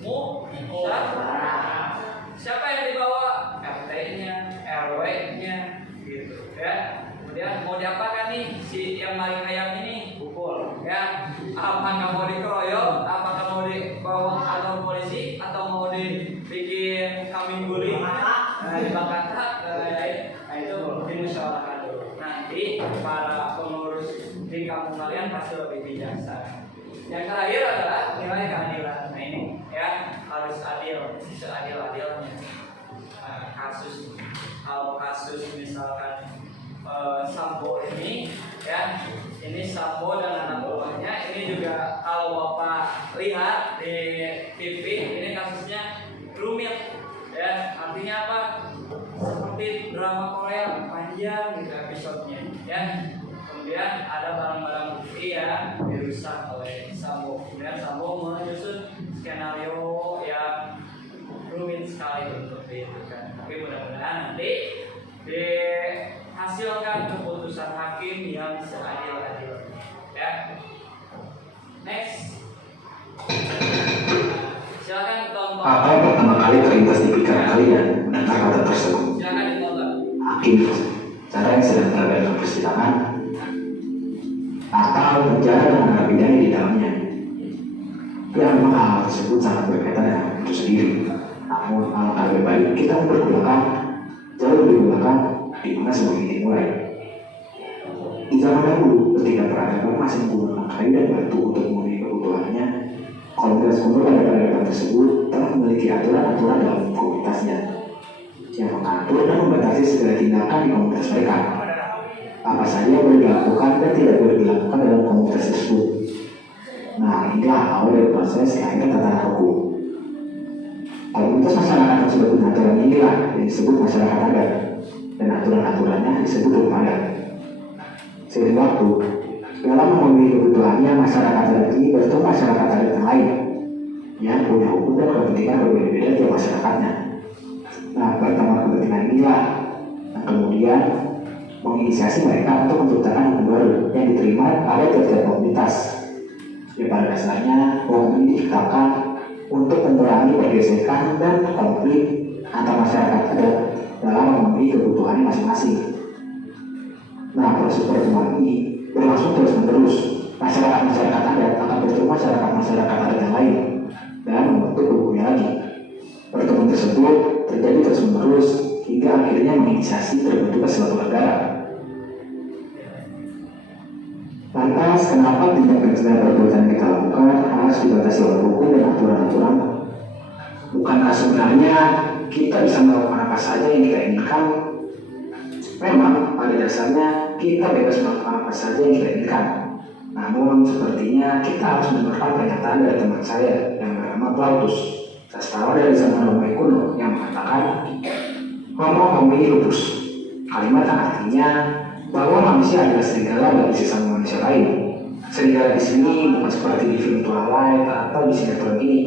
musyawarah. Siapa yang dibawa? RT-nya, RW-nya, gitu ya. Kemudian mau diapakan nih si yang paling hayam ini? Pukul, ya. Apakah mau dikeroyok? Apakah mau dibawa kantor polisi? Atau mau dibikin kambing guling? Dibakar? Nah itu dimusyawarahkan dulu. Nanti para pengurus di kampung kalian pasti lebih bijaksana. Yang terakhir adalah nilai keadilan. Nah ini ya, harus adil, seadil-adilnya. Kalau kasus misalkan Sambo ini ya, ini Sambo dan anak buahnya, ini juga kalau Bapak lihat di TV, ini kasusnya rumit ya, artinya apa? Seperti drama Korea panjang gitu episodenya ya. Kemudian ada barang-barang bukti yang dirusak oleh Sambo. Kemudian Sambo menyusun skenario yang rumit sekali untuk dilakukan. Tapi mudah-mudahan nanti dihasilkan keputusan hakim yang seadil-adilnya. Ya. Next. Silakan tonton. Apa yang pertama kali terlintas di pikiran kalian mendengar kata tersebut? Silakan ditonton. Hakim, cara yang sedang berada dalam persidangan, atau penjara dengan narapidana di dalamnya. Ya, memang hal tersebut sangat berkaitan dengan itu sendiri. Namun alangkah lebih baik kita mempergunakan jauh lebih belakang di mana semua ini dimulai. Di zaman dahulu, ketika peradaban masih menggunakan kayu dan batu untuk memenuhi kebutuhannya, komunitas-komunitas pada peradaban tersebut telah memiliki aturan-aturan dalam komunitasnya yang mengatur dan membatasi segala tindakan di komunitas mereka. Apa saja yang boleh dilakukan dan tidak boleh dilakukan dalam komunitas tersebut. Nah, inilah awal dari proses lahirnya tatanan hukum. Komunitas masyarakat tersebut dengan aturan inilah yang disebut masyarakat adat, dan aturan-aturannya disebut hukum adat. Seiring waktu, dalam memenuhi kebutuhannya masyarakat adat ini bertemu masyarakat adat yang lain yang punya hukum dan kepentingan berbeda-beda di masyarakatnya. Nah, pertemuan kepentingan inilah yang kemudian menginisiasi mereka untuk menciptakan hukum baru yang diterima oleh tiap-tiap komunitas. Ya, pada dasarnya hukum ini diciptakan untuk mengurangi pergesekan dan konflik antar masyarakat adat dalam memenuhi kebutuhannya masing-masing. Nah, proses pertemuan ini berlangsung terus-menerus. Masyarakat-masyarakat adat akan bertemu masyarakat-masyarakat adat yang lain dan membentuk hukumnya lagi. Pertemuan tersebut terjadi terus-menerus hingga akhirnya menginisiasi terbentuknya suatu negara. Lantas, kenapa tindakan segala perbuatan yang kita lakukan harus dibatasi oleh hukum dan aturan-aturan? Bukankah sebenarnya kita bisa melakukan apa saja yang kita inginkan? Memang, pada dasarnya kita bebas melakukan apa saja yang kita inginkan. Namun, sepertinya kita harus mendengarkan pernyataan dari teman saya yang bernama Plautus, sastrawan dari zaman Romawi kuno, yang mengatakan Homo homini lupus. Kalimat yang artinya bahwa manusia adalah serigala bagi sesama manusia lain. Serigala di sini bukan seperti di film Twilight atau di sinetron ini.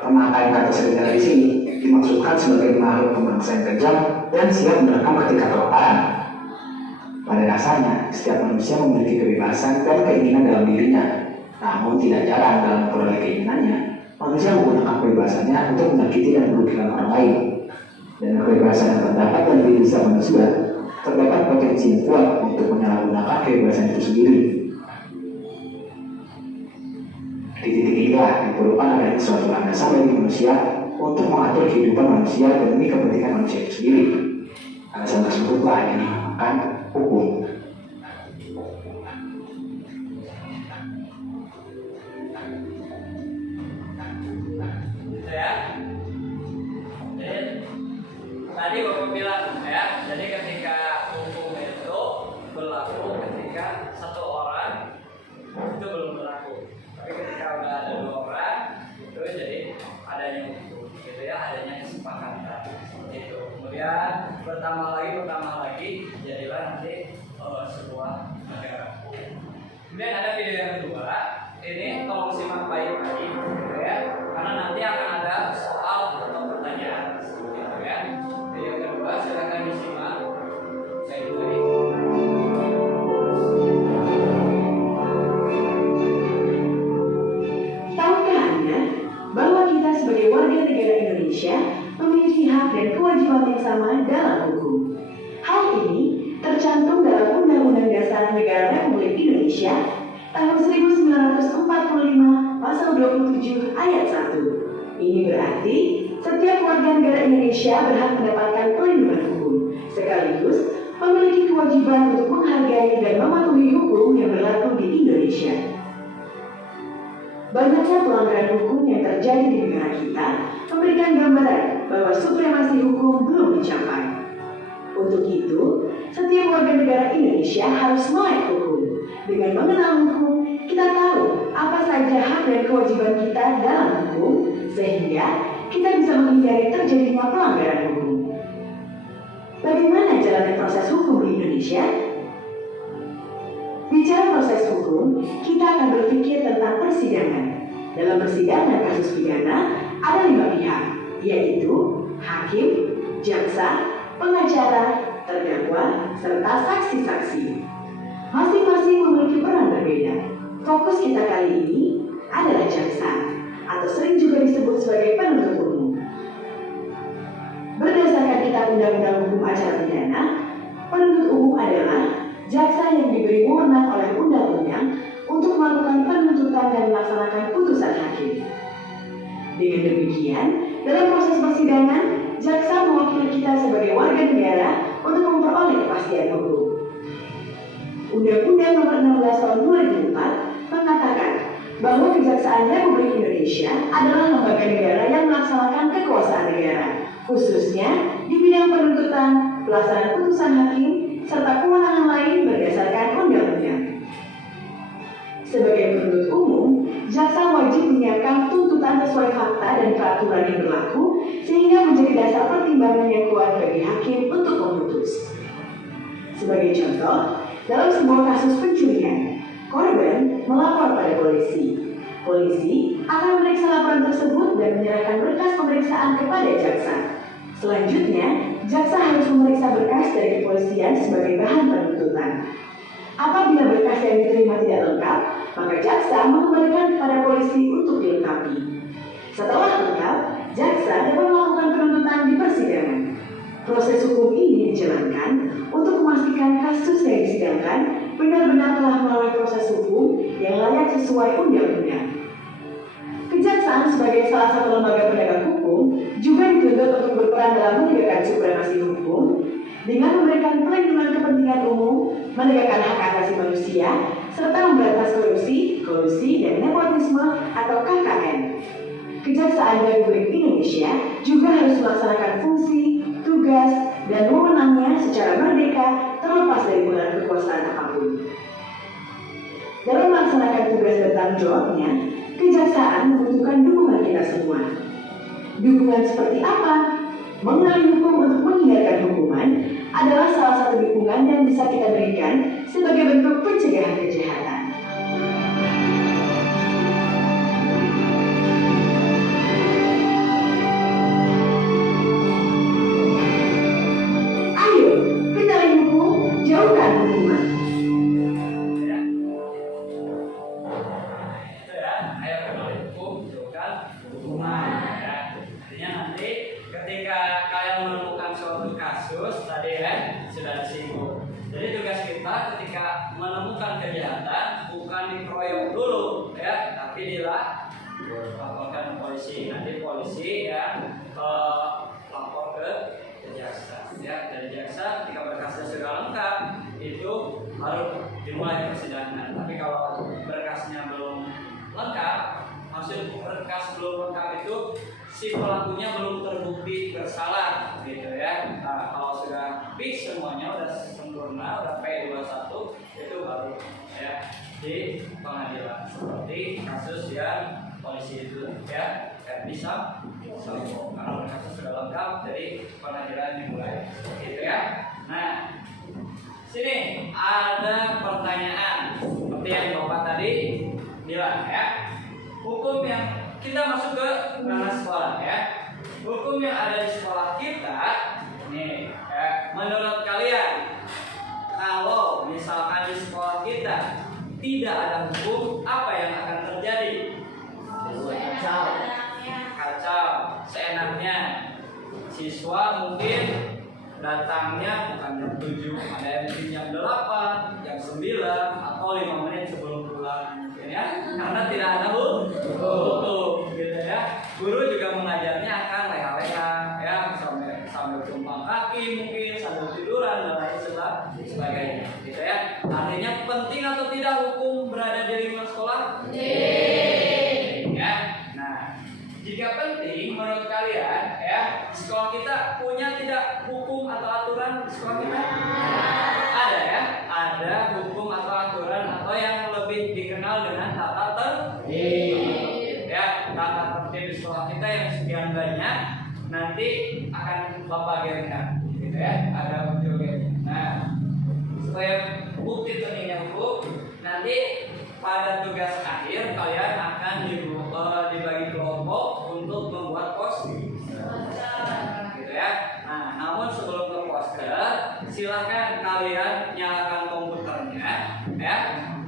Pemakaian kata serigala di sini dimaksudkan sebagai makhluk pemangsa yang kejam dan siap menerkam ketika kelaparan. Pada dasarnya, setiap manusia memiliki kebebasan dan keinginan dalam dirinya. Namun tidak jarang dalam memperoleh keinginannya, manusia menggunakan kebebasannya untuk menyakiti dan merugikan orang lain. Dan kebebasan pendapat dan diri manusia terdapat potensi yang kuat untuk menyalahgunakan kebebasan itu sendiri. Di titik inilah diperlukan adanya suatu landasan bagi manusia untuk mengatur kehidupan manusia demi kepentingan manusia itu sendiri. Alasan tersebutlah yang dinamakan hukum. Gitu ya. Jadi tadi Bapak bilang ya, jadi ketika hukum itu berlaku ketika satu orang itu belum berlaku. Tapi ketika udah ada dua orang itu jadi adanya hukum, gitu ya, adanya kesepakatan seperti itu. Kemudian bertambah lagi, jadilah nanti sebuah negara hukum. Kemudian ada video yang kedua, ini tolong simak baik-baik, gitu ya, karena nanti akan ada soal atau pertanyaan, gitu ya. Video kedua silakan disimak baik-baik. Tahukah Anda bahwa kita sebagai warga negara Indonesia memiliki hak dan kewajiban yang sama dalam hukum? Hal ini tercantum dalam Undang-Undang Dasar Negara Republik Indonesia tahun 1945 pasal 27 ayat 1. Ini berarti setiap warga negara Indonesia berhak mendapatkan perlindungan hukum, sekaligus memiliki kewajiban untuk menghargai dan mematuhi hukum yang berlaku di Indonesia. Banyaknya pelanggaran hukum yang terjadi di negara kita memberikan gambaran bahwa supremasi hukum belum dicapai. Untuk itu, setiap warga negara Indonesia harus melek hukum. Dengan mengenal hukum, kita tahu apa saja hak dan kewajiban kita dalam hukum, sehingga kita bisa menghindari terjadinya pelanggaran hukum. Bagaimana jalannya proses hukum di Indonesia? Bicara proses hukum, kita akan berpikir tentang persidangan. Dalam persidangan kasus pidana, ada 5 pihak, yaitu hakim, jaksa, pengacara, terdakwa, serta saksi-saksi. Masing-masing memiliki peran berbeda. Fokus kita kali ini adalah jaksa, atau sering juga disebut sebagai penuntut umum. Berdasarkan Kitab Undang-Undang Hukum Acara Pidana, penuntut umum adalah jaksa yang diberi wewenang oleh undang-undang untuk melakukan penuntutan dan melaksanakan putusan hakim. Dengan demikian, dalam proses persidangan, jaksa mewakili kita sebagai warga negara untuk memperoleh kepastian hukum. Undang-Undang Nomor 16 Tahun 2004 mengatakan bahwa Kejaksaan Republik Indonesia adalah lembaga negara yang melaksanakan kekuasaan negara, khususnya di bidang penuntutan, pelaksanaan putusan hakim, serta kewenangan lain berdasarkan undang-undang. Sebagai penuntut umum, jaksa wajib menyiapkan tuntutan sesuai fakta dan peraturan yang berlaku sehingga menjadi dasar pertimbangan yang kuat bagi hakim untuk memutus. Sebagai contoh, dalam sebuah kasus pencurian, korban melapor pada polisi. Polisi akan memeriksa laporan tersebut dan menyerahkan berkas pemeriksaan kepada jaksa. Selanjutnya, jaksa harus memeriksa berkas dari kepolisian sebagai bahan penuntutan. Apabila berkas yang diterima tidak lengkap, maka jaksa mengembalikan kepada polisi untuk dilengkapi. Setelah lengkap, jaksa dapat melakukan penuntutan di persidangan. Proses hukum ini dijalankan untuk memastikan kasus yang disidangkan benar-benar telah melalui proses hukum yang layak sesuai undang-undang. Kejaksaan sebagai salah satu lembaga penegak hukum juga dituntut untuk berperan dalam menegakkan supremasi hukum dengan memberikan perlindungan kepentingan umum, menegakkan hak asasi manusia, serta memberantas korupsi, kolusi, dan nepotisme atau KKN. Kejaksaan Republik Indonesia juga harus melaksanakan fungsi, tugas, dan wewenangnya secara merdeka terlepas dari pengaruh kekuasaan apapun. Dalam melaksanakan tugas dan tanggung jawabnya, kejaksaan membutuhkan dukungan kita semua. Dukungan seperti apa? Mengenali hukum untuk menghindarkan hukuman adalah salah satu dukungan yang bisa kita berikan sebagai bentuk pencegahan kejahatan. Ayo, kenali hukum, jauhkan hukuman. Ya. Itu ya, ayo kenali hukum, jauhkan hukum. polisi. Nanti polisi ya lapor ke jaksa. Ya, dari jaksa ketika berkasnya sudah lengkap itu baru dimulai persidangan. Tapi kalau berkasnya belum lengkap, maksud berkas belum lengkap itu si pelakunya belum terbukti bersalah gitu ya. Nah, kalau sudah fix semuanya udah sempurna, udah P21 itu baru ya di pengadilan seperti kasus yang polisi itu ya bisa Sambo. Kalau kasus sudah lengkap jadi pengadilan dimulai gitu ya. Nah, sini ada pertanyaan seperti yang Bapak tadi bilang ya. Hukum yang kita masuk ke ranah sekolah ya. Hukum yang ada di sekolah kita nih ya, menurut kalian kalau misalkan di sekolah kita tidak ada hukum, apa yang akan terjadi? Kacau, seenaknya. Siswa mungkin datangnya bukan jam 7, ada yang mungkin jam 8, jam 9, atau 5 menit sebelum pulang ya, karena tidak ada hukum gitu ya. Guru juga mengajarnya akan leha-leha ya, sambil tumpang kaki mungkin, sambil tiduran dan lain sebagainya gitu ya. Artinya penting atau tidak hukum berada di lingkungan sekolah? Ya. Nah, jika penting menurut kalian ya, sekolah kita punya tidak hukum atau aturan di sekolah kita? Ada ya, ada hukum atau aturan atau yang lebih dikenal dengan tata tertib. Ya, tata tertib di sekolah kita yang sekian banyak nanti akan Bapak gerkan gitu ya, ada muncul. Nah, supaya bukti pentingnya hukum, nanti pada tugas akhir kalian akan dibagi kelompok untuk membuat poster gitu ya. Nah, namun sebelum ke poster silakan kalian nyalakan komputernya ya.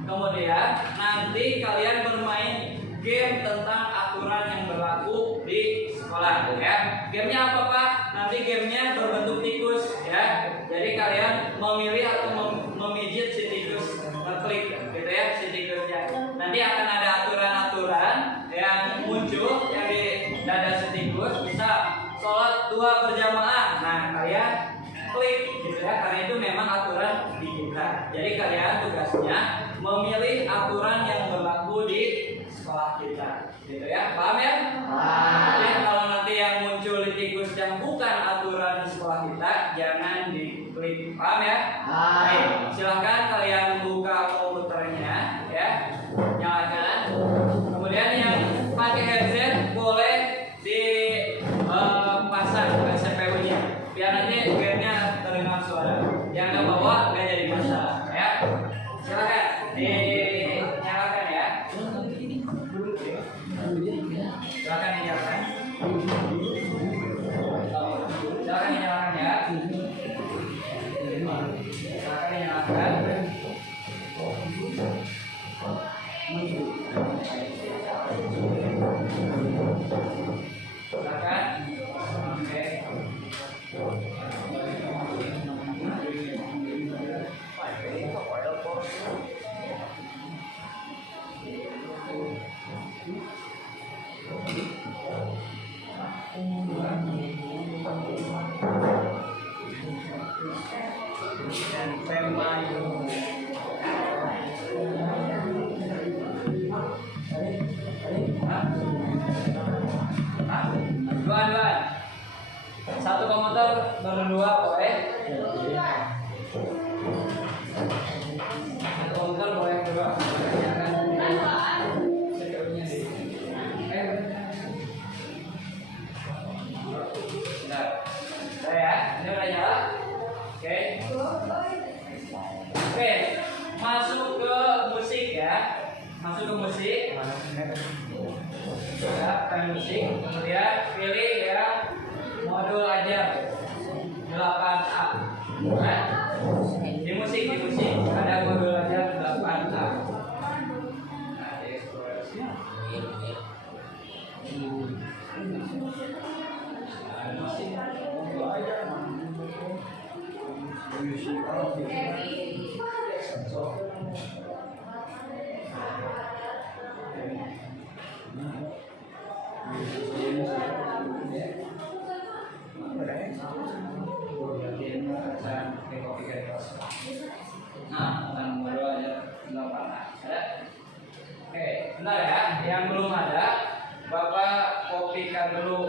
Kemudian nanti kalian bermain game tentang aturan yang berlaku di sekolah ya. Gamenya apa Pak? Nanti gamenya berbentuk tikus ya. Jadi kalian memilih atau memijit si tikus, ngeklik gitu ya si tikusnya. Nanti akan ada aturan-aturan yang muncul yang di dada si tikus. Bisa sholat 2 berjamaah. Nah kalian klik gitu ya, karena itu memang aturan di kita. Jadi kalian tugasnya memilih aturan yang berlaku di sekolah kita gitu ya, paham ya? Jadi kalau nanti yang muncul di tikus yang bukan aturan di sekolah kita jangan diklik, paham ya? Baik, silahkan kalian buka komputernya ya, nyalakan. Kemudian yang pakai headset boleh dipasang ke CPU-nya biar nanti gamenya terdengar suara. Yang nggak bawa nggak jadi masalah ya. Silahkan dinyalakan ya. Silakan dinyalakan. Silakan dinyalakan ya. Silakan dinyalakan. Silakan. Oke. Dua-duaan. Satu komputer berdua boleh. Satu komputer boleh berdua. Nah, ya, ini udah nyala. Oke. Oke, masuk ke musik ya. Masuk ke musik. Ya, ke musik. Kemudian pilih ya modul aja 8A. Nah, di musik ada modul aja 8A. Nah, eksplorasinya. Musik.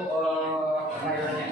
layarnya.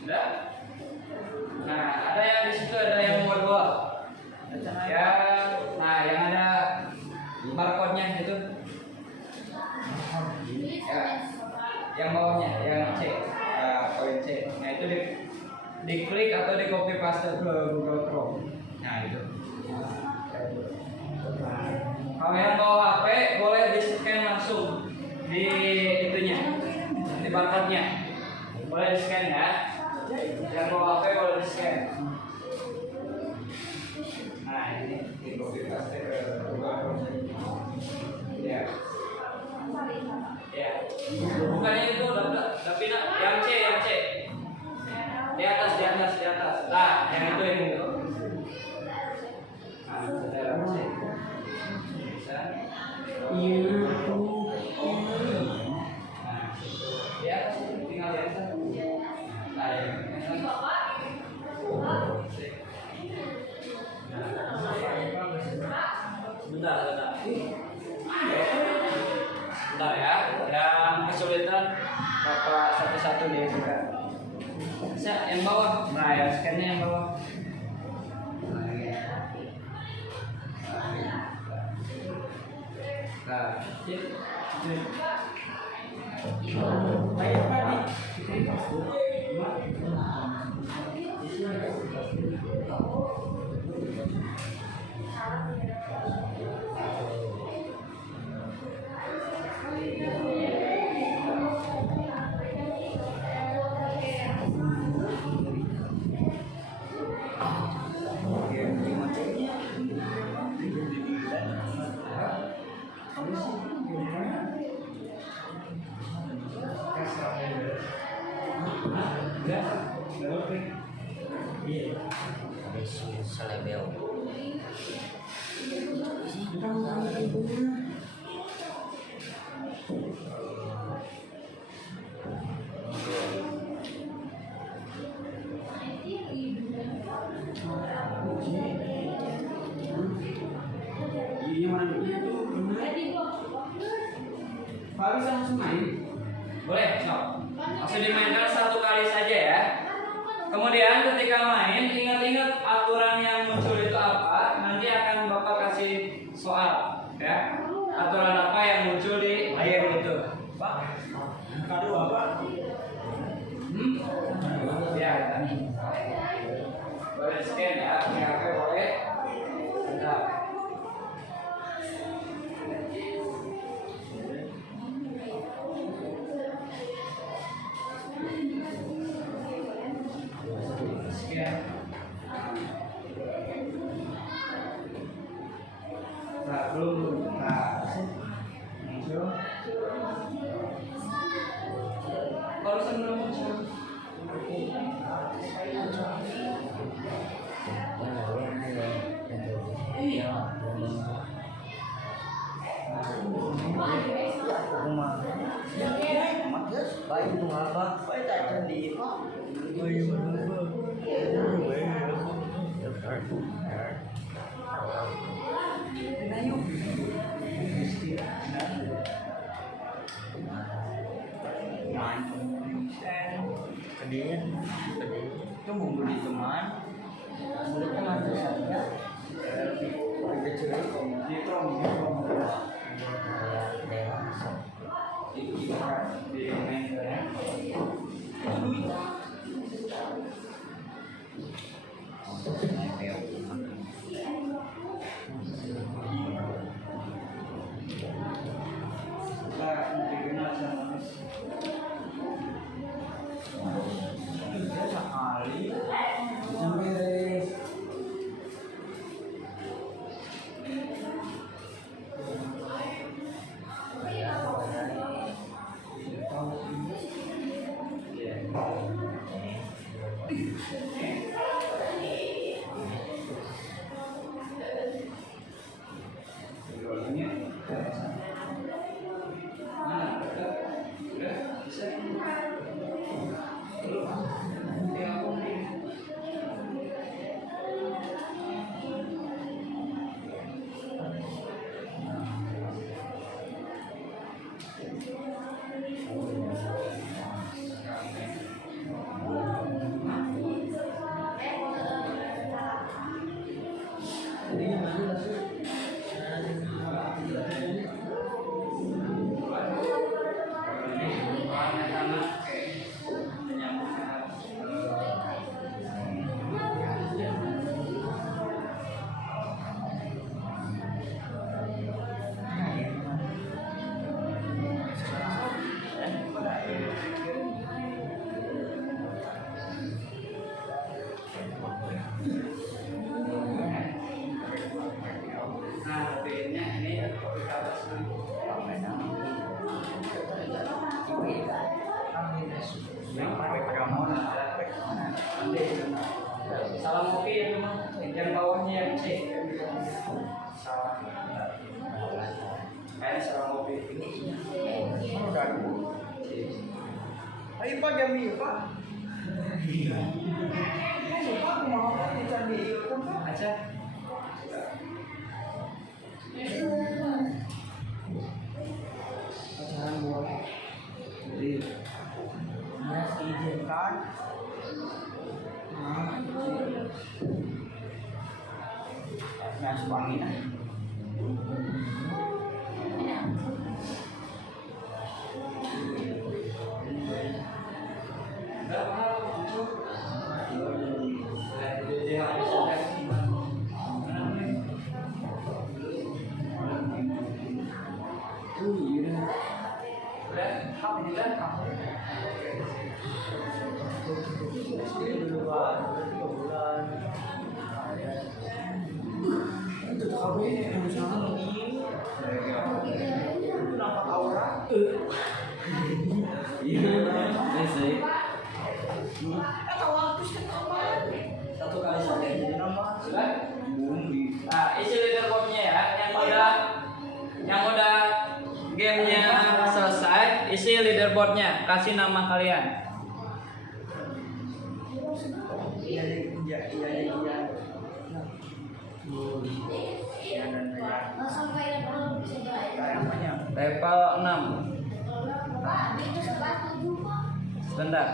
Sudah? Nah, ada yang di situ, ada yang nomor 2. Ya, nah yang ada barcode-nya itu. Ya, yang bawahnya, yang C, poin C. Nah itu diklik atau di copy paste ke Google Chrome. Nah itu. Kalau yang bawa HP boleh di scan langsung di itunya, di barcode-nya. Boleh di scan ya. Yang bawa HP boleh di scan. Nah ini di copy paste ke Google Chrome. Ya. Ya. Bukan itu, tapi yang C, yang C. Di atas, di atas, di atas. Nah, yang itu yang itu. Nah, saudara C. Bisa. Nah, di atas tinggal di atas. Nah, yang ini. Bentar, bentar. Bentar ya, yang kesulitan Bapak satu-satu dia buka. Yang bawah, nah ya scan-nya yang bawah. Nah, Pak bisa langsung main? boleh, so. Langsung dimainkan satu kali saja ya. Kemudian ketika main, ingat-ingat aturan yang muncul itu apa. Nanti akan Bapak kasih soal ya. Aturan apa yang muncul di layar itu. Pak, kado apa? Ya, boleh scan ya. HP boleh. Bentar. Nah, belum. Nah, Itu mungkin di teman. Mereka nanti saja. Di prom. Di main salam kopi ya teman, yang bawahnya yang C. Salam. Kayak salam kopi. Udah. Ayo Pak Jambi Pak. Pak mau kita di aja. Pacaran gua. Jadi mas izinkan. Nah, wangi. Nah, isi leaderboardnya ya, yang udah gamenya selesai, isi leaderboardnya, kasih nama kalian. Level 6. Sebentar.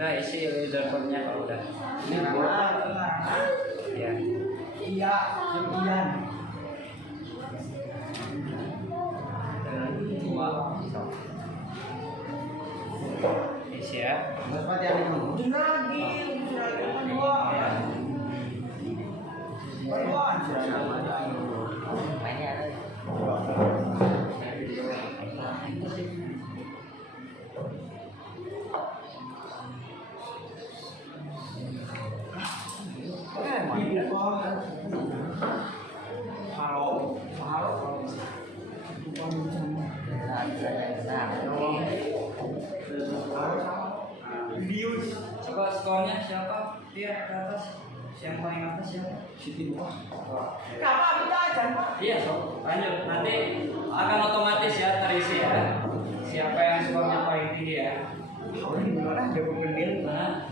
Udah isi leaderboardnya kalau udah. Ya. Iya, sekian. Isi ya. Seperti yang itu. Lagi, kedua. Coba skornya siapa? Dia ke atas. Yang paling atas siapa? Siti dua. Kenapa kita aja? Iya, so. Lanjut. Nanti akan otomatis ya terisi ya. Siapa yang skornya paling tinggi ya? Nah.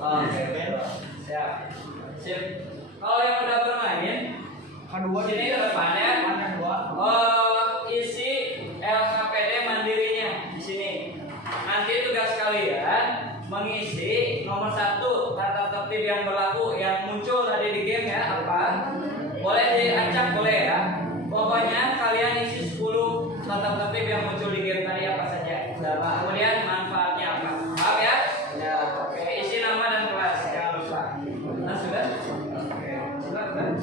Oke. Siap. Sip. Kalau yang udah bermain, sini ke depan ya. Isi LKPD mandirinya di sini. Nanti tugas kalian mengisi nomor 1 tata tertib yang berlaku yang muncul tadi di game ya apa? Boleh diacak boleh ya. Pokoknya kalian isi 10 tata tertib yang muncul di game tadi apa saja. Kemudian manfaatnya apa? Paham ya? Ya. Oke, isi nama dan kelas jangan lupa. Nah sudah? Oke, silakan.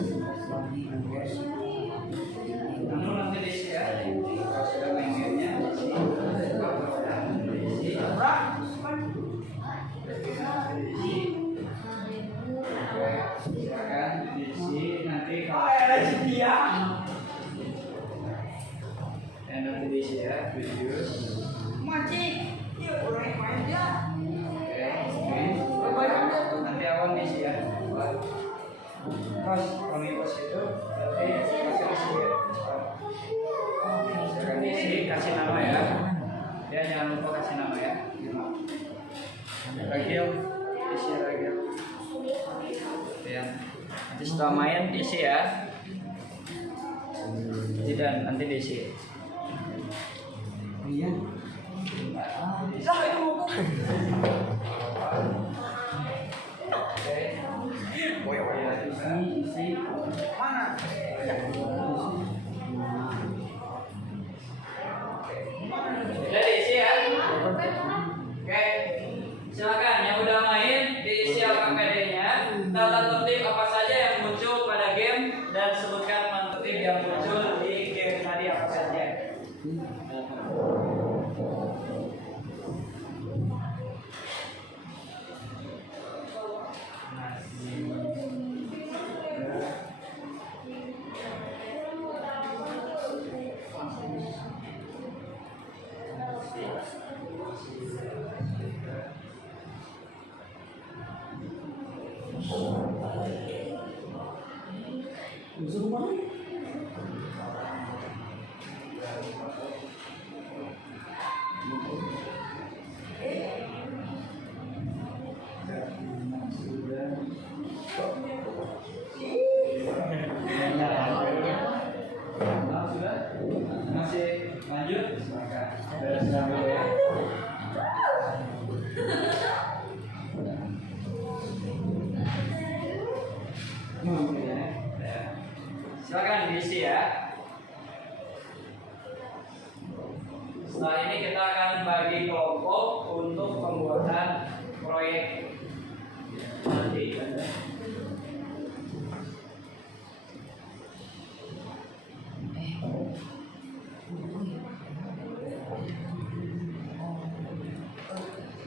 Namun nanti diisi ya. Kalau sudah main gamenya diisi. Silakan diisi nanti kalau nanti diisi ya video. Nanti awal diisi ya. Pas kami pas itu nanti kasih isi ya. Silakan diisi kasih nama ya. Ya jangan lupa kasih nama ya. Ragil isi Ragil. Ya. Nanti setelah main isi ya. Tidak nanti diisi. Iya. Isi. Mana? Sudah diisi ya. Oke. Silakan yang udah main diisi LKPD-nya. Tata tertib apa saja yang muncul pada game dan sebutkan tata tertib yang muncul di game tadi apa saja. Masih lanjut? Silakan. Sudah dulu ya. Silakan diisi ya. Setelah ini kita akan bagi kelompok untuk pembuatan proyek nanti.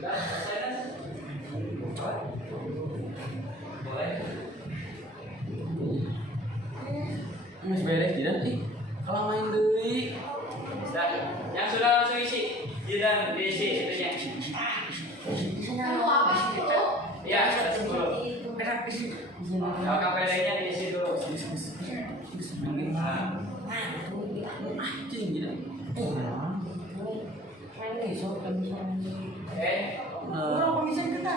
Sudah selesai? Boleh? Mas beres tidak sih? Kalau main deui. Sudah. Yang sudah langsung isi. Jidan diisi itunya. Kamu apa itu? Ya, sudah 10. LKPD-nya diisi dulu. Oke. Orang pemisahan kita.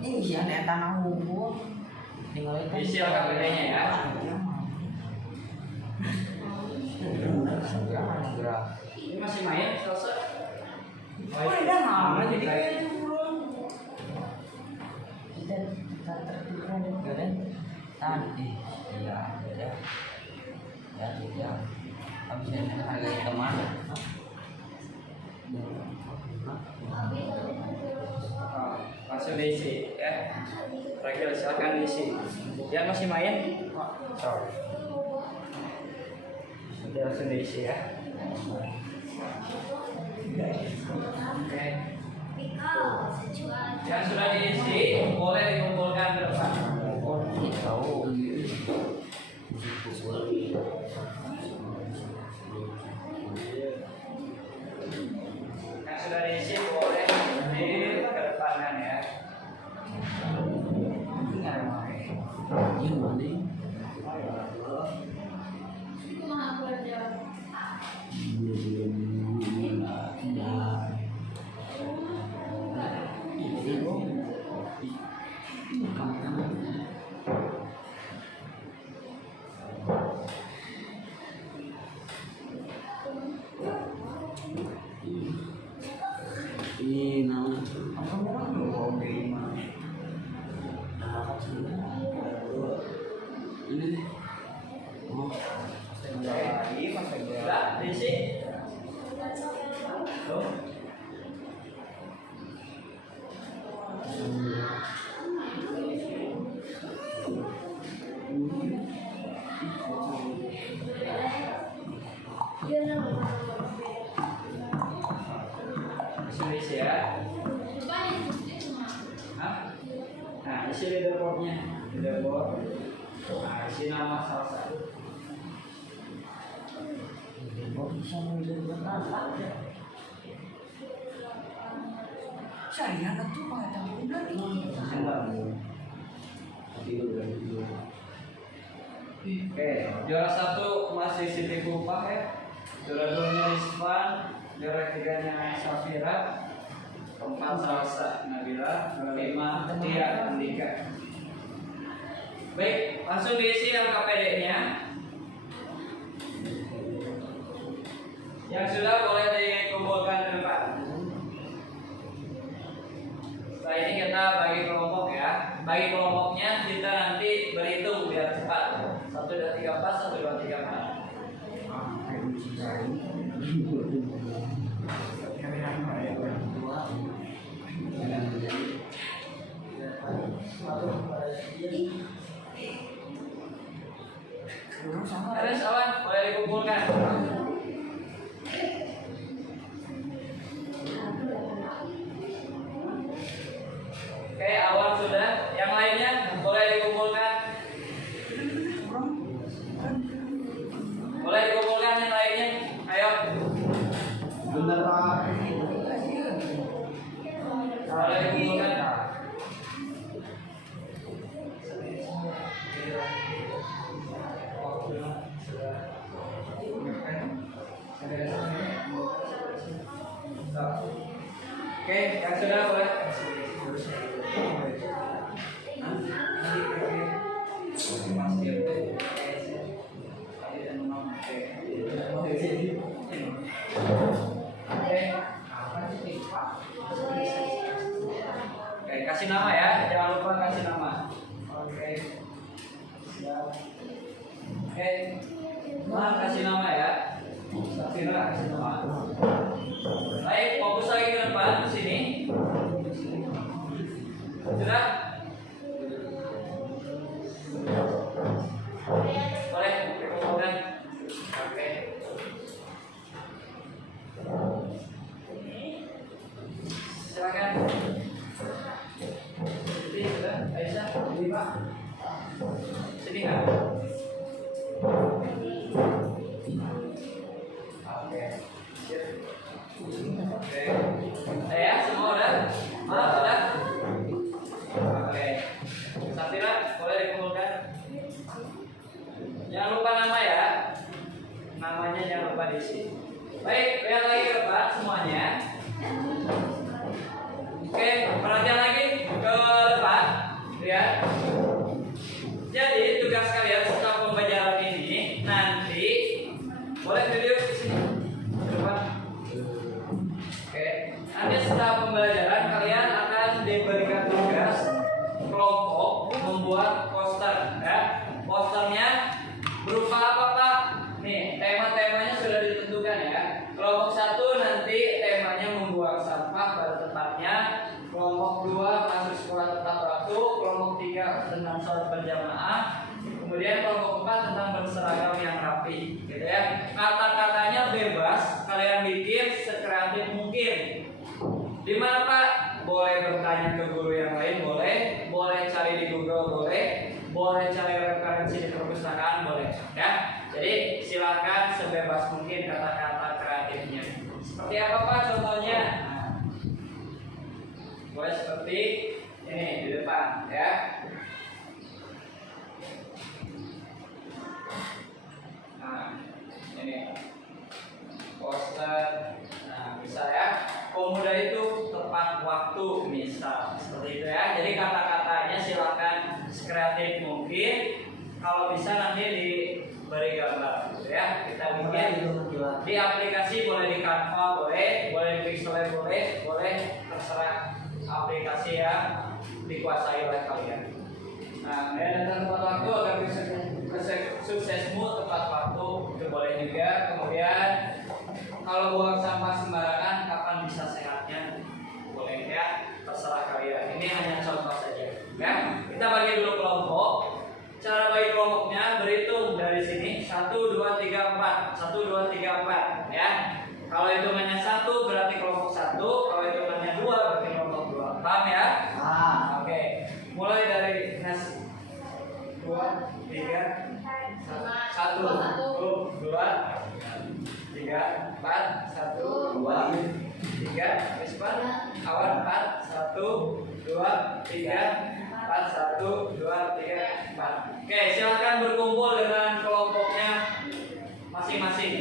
Ini sih ada tanah hubung. Isi KPD-nya ya. Ini masih main, selesai. Oh, udah lama jadi tadi iya ya habisnya harga teman Langsung diisi ya. Terakhir silakan diisi. Yang masih main, sorry. Sudah langsung diisi ya. Oke. Yang sudah diisi boleh dikumpulkan ke depan. Yang sudah diisi boleh di kedepankan ya. ini namanya ini nih Sudah diisi. Tuh. Isi ya. Hah? Nah, isi leaderboardnya. Leaderboard. Nah, isi nama salsa. saya tuh mengetahui dari Oke, juara 1 masih Siti Kupang ya. Juara 2-nya Rizwan, juara 3-nya Safira, 4 Salsa Nabila, 5 Tia Andika. Baik, langsung diisi yang KPD-nya. Yang sudah boleh dikumpulkan ke depan. Setelah ini kita bagi kelompok ya. Bagi kelompoknya kita nanti berhitung biar cepat. 1, 2, 3, 4, 1, 2, 3, 4. Terus awan boleh dikumpulkan. Oke, awan sudah. Yang lainnya boleh dikumpulkan. Boleh dikumpulkan yang lainnya. Ayo. benar Pak Boleh dikumpulkan. Oke, yang sudah boleh. Oke, kasih nama ya, jangan lupa kasih nama. Oke. Siap. Oke. Nah, kasih nama ya. Safira kasih nama. Baik, fokus lagi ke depan ke sini. Sudah? Boleh dikumpulkan. Oke. Silakan. Sini sudah, Aisyah, sini Pak. Sini nggak? Oke. Oke. Ya, semua udah? Maaf sudah? Oke. Safira, boleh dikumpulkan. Jangan lupa nama ya. Namanya jangan lupa diisi. Baik, lihat lagi ke depan semuanya. Oke, perhatian lagi ke depan. Lihat. Jadi tugas kalian setelah pembelajaran ini nanti boleh video di sini. Depan. Oke. Nanti setelah pembelajaran kalian akan diberikan tugas kelompok membuat poster ya. Posternya berupa apa Pak? Nih, tema-temanya sudah ditentukan ya. Kelompok 1 nanti temanya membuang sampah pada tempatnya. Kelompok 2 masuk sekolah tepat waktu. Kelompok 3 tentang sholat berjamaah. Kemudian kelompok 4 tentang berseragam yang rapi, gitu ya. Kata-katanya bebas, kalian bikin sekreatif mungkin. Di mana Pak? Boleh bertanya ke guru yang lain, boleh cari di Google, boleh cari referensi di perpustakaan, boleh, ya. Jadi silakan sebebas mungkin kata-kata kreatifnya. Seperti apa Pak contohnya? Nah, boleh seperti ini di depan, ya. Nah, ini poster. Nah, bisa ya. Pemuda itu tepat waktu, misal seperti itu ya. Jadi kata-katanya silakan sekreatif mungkin. Kalau bisa nanti diberi gambar, gitu ya. Kita bikin di aplikasi, boleh di Canva, boleh di Pixelate, boleh terserah aplikasi yang dikuasai oleh kalian. Nah, dan tepat waktu agar bisa suksesmu tepat waktu itu boleh juga. Kemudian kalau buang sampah sembarangan, kapan bisa sehatnya? Boleh ya, terserah kalian. Ini hanya contoh saja. Ya, kita bagi dulu kelompok. Cara bagi kelompoknya berhitung dari sini 1, 2, 3, 4. 1, 2, 3, 4 ya. Kalau hitungannya 1 berarti kelompok 1, kalau hitungannya 2 berarti kelompok 2. Paham ya? Oke. Mulai dari 2, 3, 1, 2, 3, 4, 1, 2, 3, Wispan, kawan 4, 1, 2, 3, 4, 1, 2, 3, 4. Oke, silakan berkumpul dengan kelompoknya masing-masing.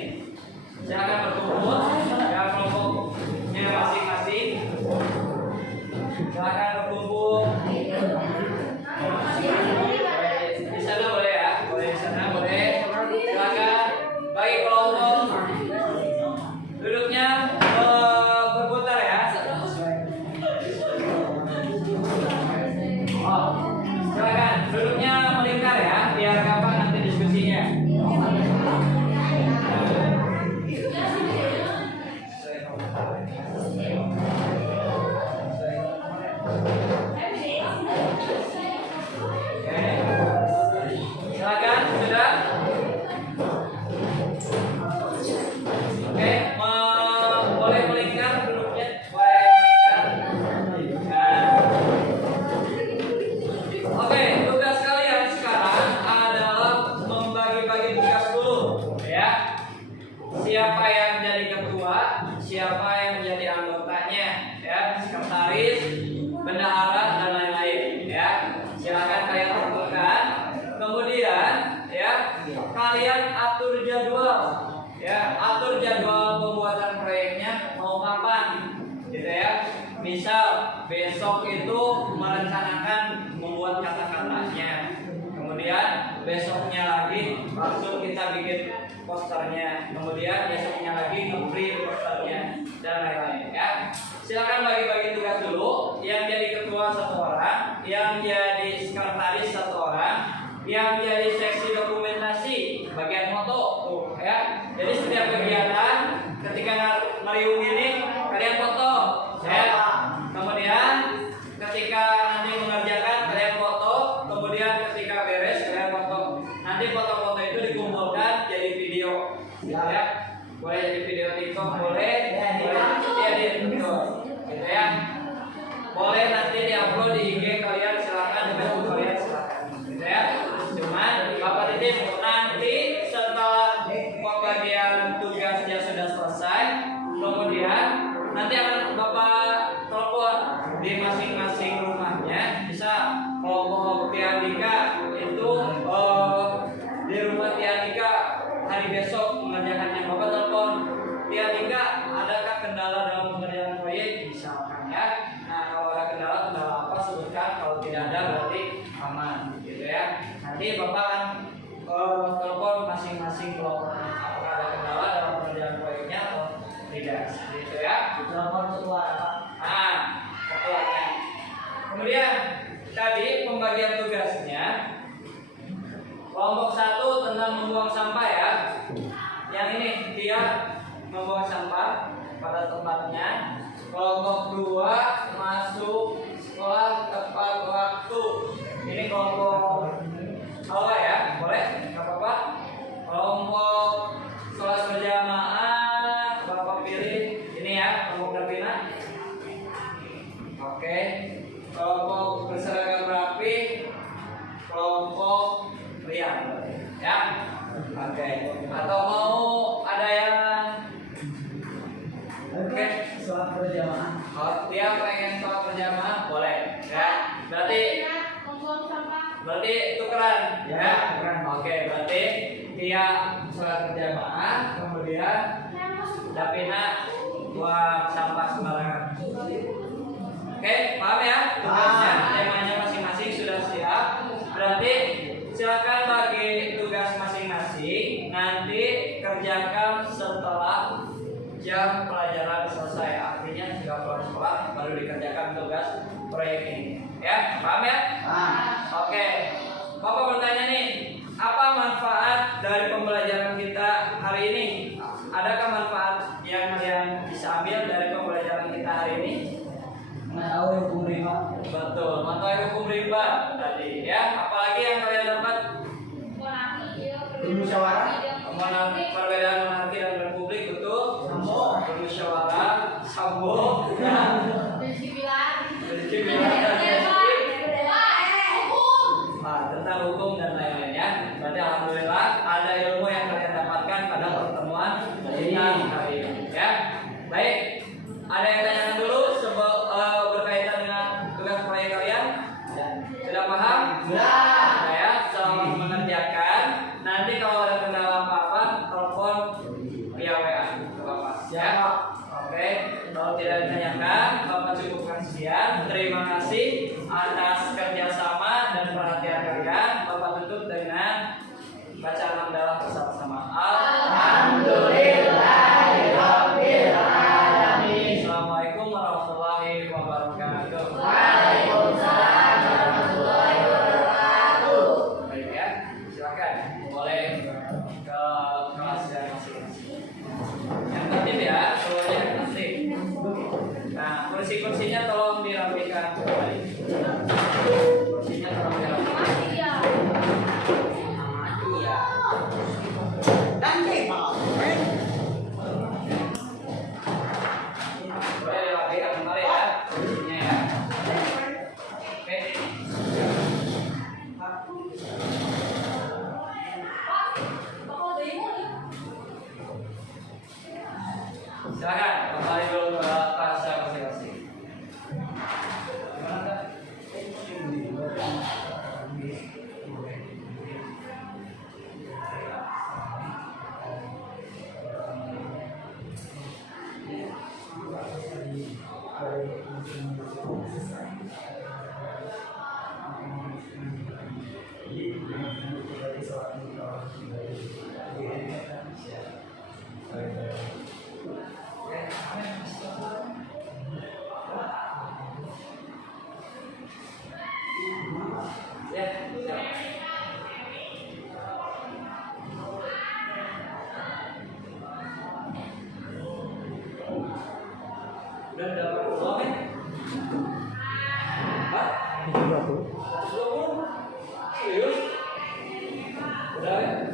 Silakan berkumpul dengan kelompoknya masing-masing. Silakan berkumpul. Di sana boleh ya, boleh di sana boleh. Silakan bagi kelompok. Duduknya berputar ya. Silakan duduknya melingkar ya, biar gampang nanti diskusinya. Silakan sudah. Oke, boleh melingkar duduknya, boleh melingkar. Oke, tugas kalian sekarang adalah membagi-bagi tugas dulu, ya. Siapa yang jadi ketua, siapa yang menjadi anggotanya, ya, sekretaris, bendahara dan lain-lain, ya. Silakan kalian tentukan. Kemudian, ya, kalian atur jadwal, ya, atur jadwal pembuatan proyeknya mau kapan, gitu ya. Misal besok itu merencanakan membuat kata-katanya, kemudian besoknya lagi langsung kita bikin posternya, kemudian besoknya lagi nge-print posternya dan lain-lain ya. Silakan bagi-bagi tugas dulu. Yang jadi ketua 1 orang, yang jadi sekretaris 1 orang, yang jadi seksi dokumentasi bagian foto tuh ya. Jadi setiap kegiatan ketika meriung ini kalian foto ya. Kemudian ketika nanti mengerjakan kalian foto, kemudian ketika beres kalian foto. Nanti foto-foto itu dikumpulkan jadi video ya. Boleh jadi video TikTok, boleh jadi TikTok gitu ya. Boleh nanti diupload di IG kalian, silakan, di Facebook kalian silakan gitu ya. Cuman Bapak titip nanti setelah pembagian tugasnya sudah selesai, kemudian nanti akan Bapak telepon di masing-masing rumahnya. Bisa kelompok Tiandika itu di rumah Tiandika hari besok mengerjakannya. Bapak telepon Tiandika, adakah kendala dalam pengerjaan proyek misalkan ya. Nah kalau ada kendala apa sebutkan, kalau tidak ada berarti aman gitu ya. Nanti ini Bapak kan telepon masing-masing kelompok apakah ada kendala dalam pengerjaan proyeknya atau tidak, gitu ya. Telepon ketua Pak. Ketuanya. Kemudian tadi pembagian tugasnya kelompok 1 tentang membuang sampah ya. Yang ini dia membuang sampah pada tempatnya. Kelompok 2 masuk sekolah tepat waktu. Ini kelompok awal ya, boleh? Gak apa-apa. Kelompok sholat berjamaah, Bapak pilih ini ya, kelompok Garbina. Oke. Kelompok berseragam rapi, kelompok Rian, ya. Oke. Atau mau ada yang Sholat berjamaah. Oh, dia pengen sholat berjamaah, boleh, ya. Berarti tukeran, ya. Oke, berarti dia sholat berjamaah, kemudian Davina buang sampah sembarangan. Oke, paham ya? Tugasnya, temanya masing-masing sudah siap. Berarti silakan bagi tugas masing-masing. Nanti kerjakan setelah jam pelajaran selesai. Artinya jika pulang sekolah baru dikerjakan tugas proyek ini. Ya, paham ya? Oke. Bapak bertanya nih, apa manfaat dari pembelajaran kita hari ini? Adakah manfaat yang kalian bisa ambil dari pembelajaran kita hari ini? Mengetahui hukum riba. Betul, mengetahui hukum riba tadi ya. Apalagi yang kalian dapat? Bermusyawarah. Perbedaan monarki dan republik, betul. Bermusyawarah, sambo, tentang hukum dan lain-lainnya. Berarti alhamdulillah ada ilmu yang kalian dapatkan pada pertemuan kita hari ini. Ya, baik. Ada yang tanyakan dulu berkaitan dengan tugas proyek kalian? Sudah paham? Sudah. Ya, selamat mengerjakan. Nanti kalau ada kendala apa-apa, telepon via WA ke Bapak. Ya. Oke. Kalau tidak ditanyakan, Bapak cukupkan sekian. Terima kasih atas kerjasama dan perhatian kalian. Bapak tutup dengan bacaan hamdalah bersama-sama. Alhamdulillahirabbil alamin. Assalamualaikum warahmatullahi wabarakatuh. Waalaikumsalam warahmatullahi wabarakatuh. Baik ya, silakan boleh ke kelas yang masing-masing. Yang tertib ya, semuanya tertib. Nah, kursi-kursinya tolong dirapikan kembali. Kursinya tolong dirapikan. Boleh dirapikan kembali ya, kursinya ya. Oke. Silakan kembali dulu ke kelas masing-masing. Gimana Kak? Ya, siap. Udah dapat uang ya? Hah? 20? Serius? Udah ya?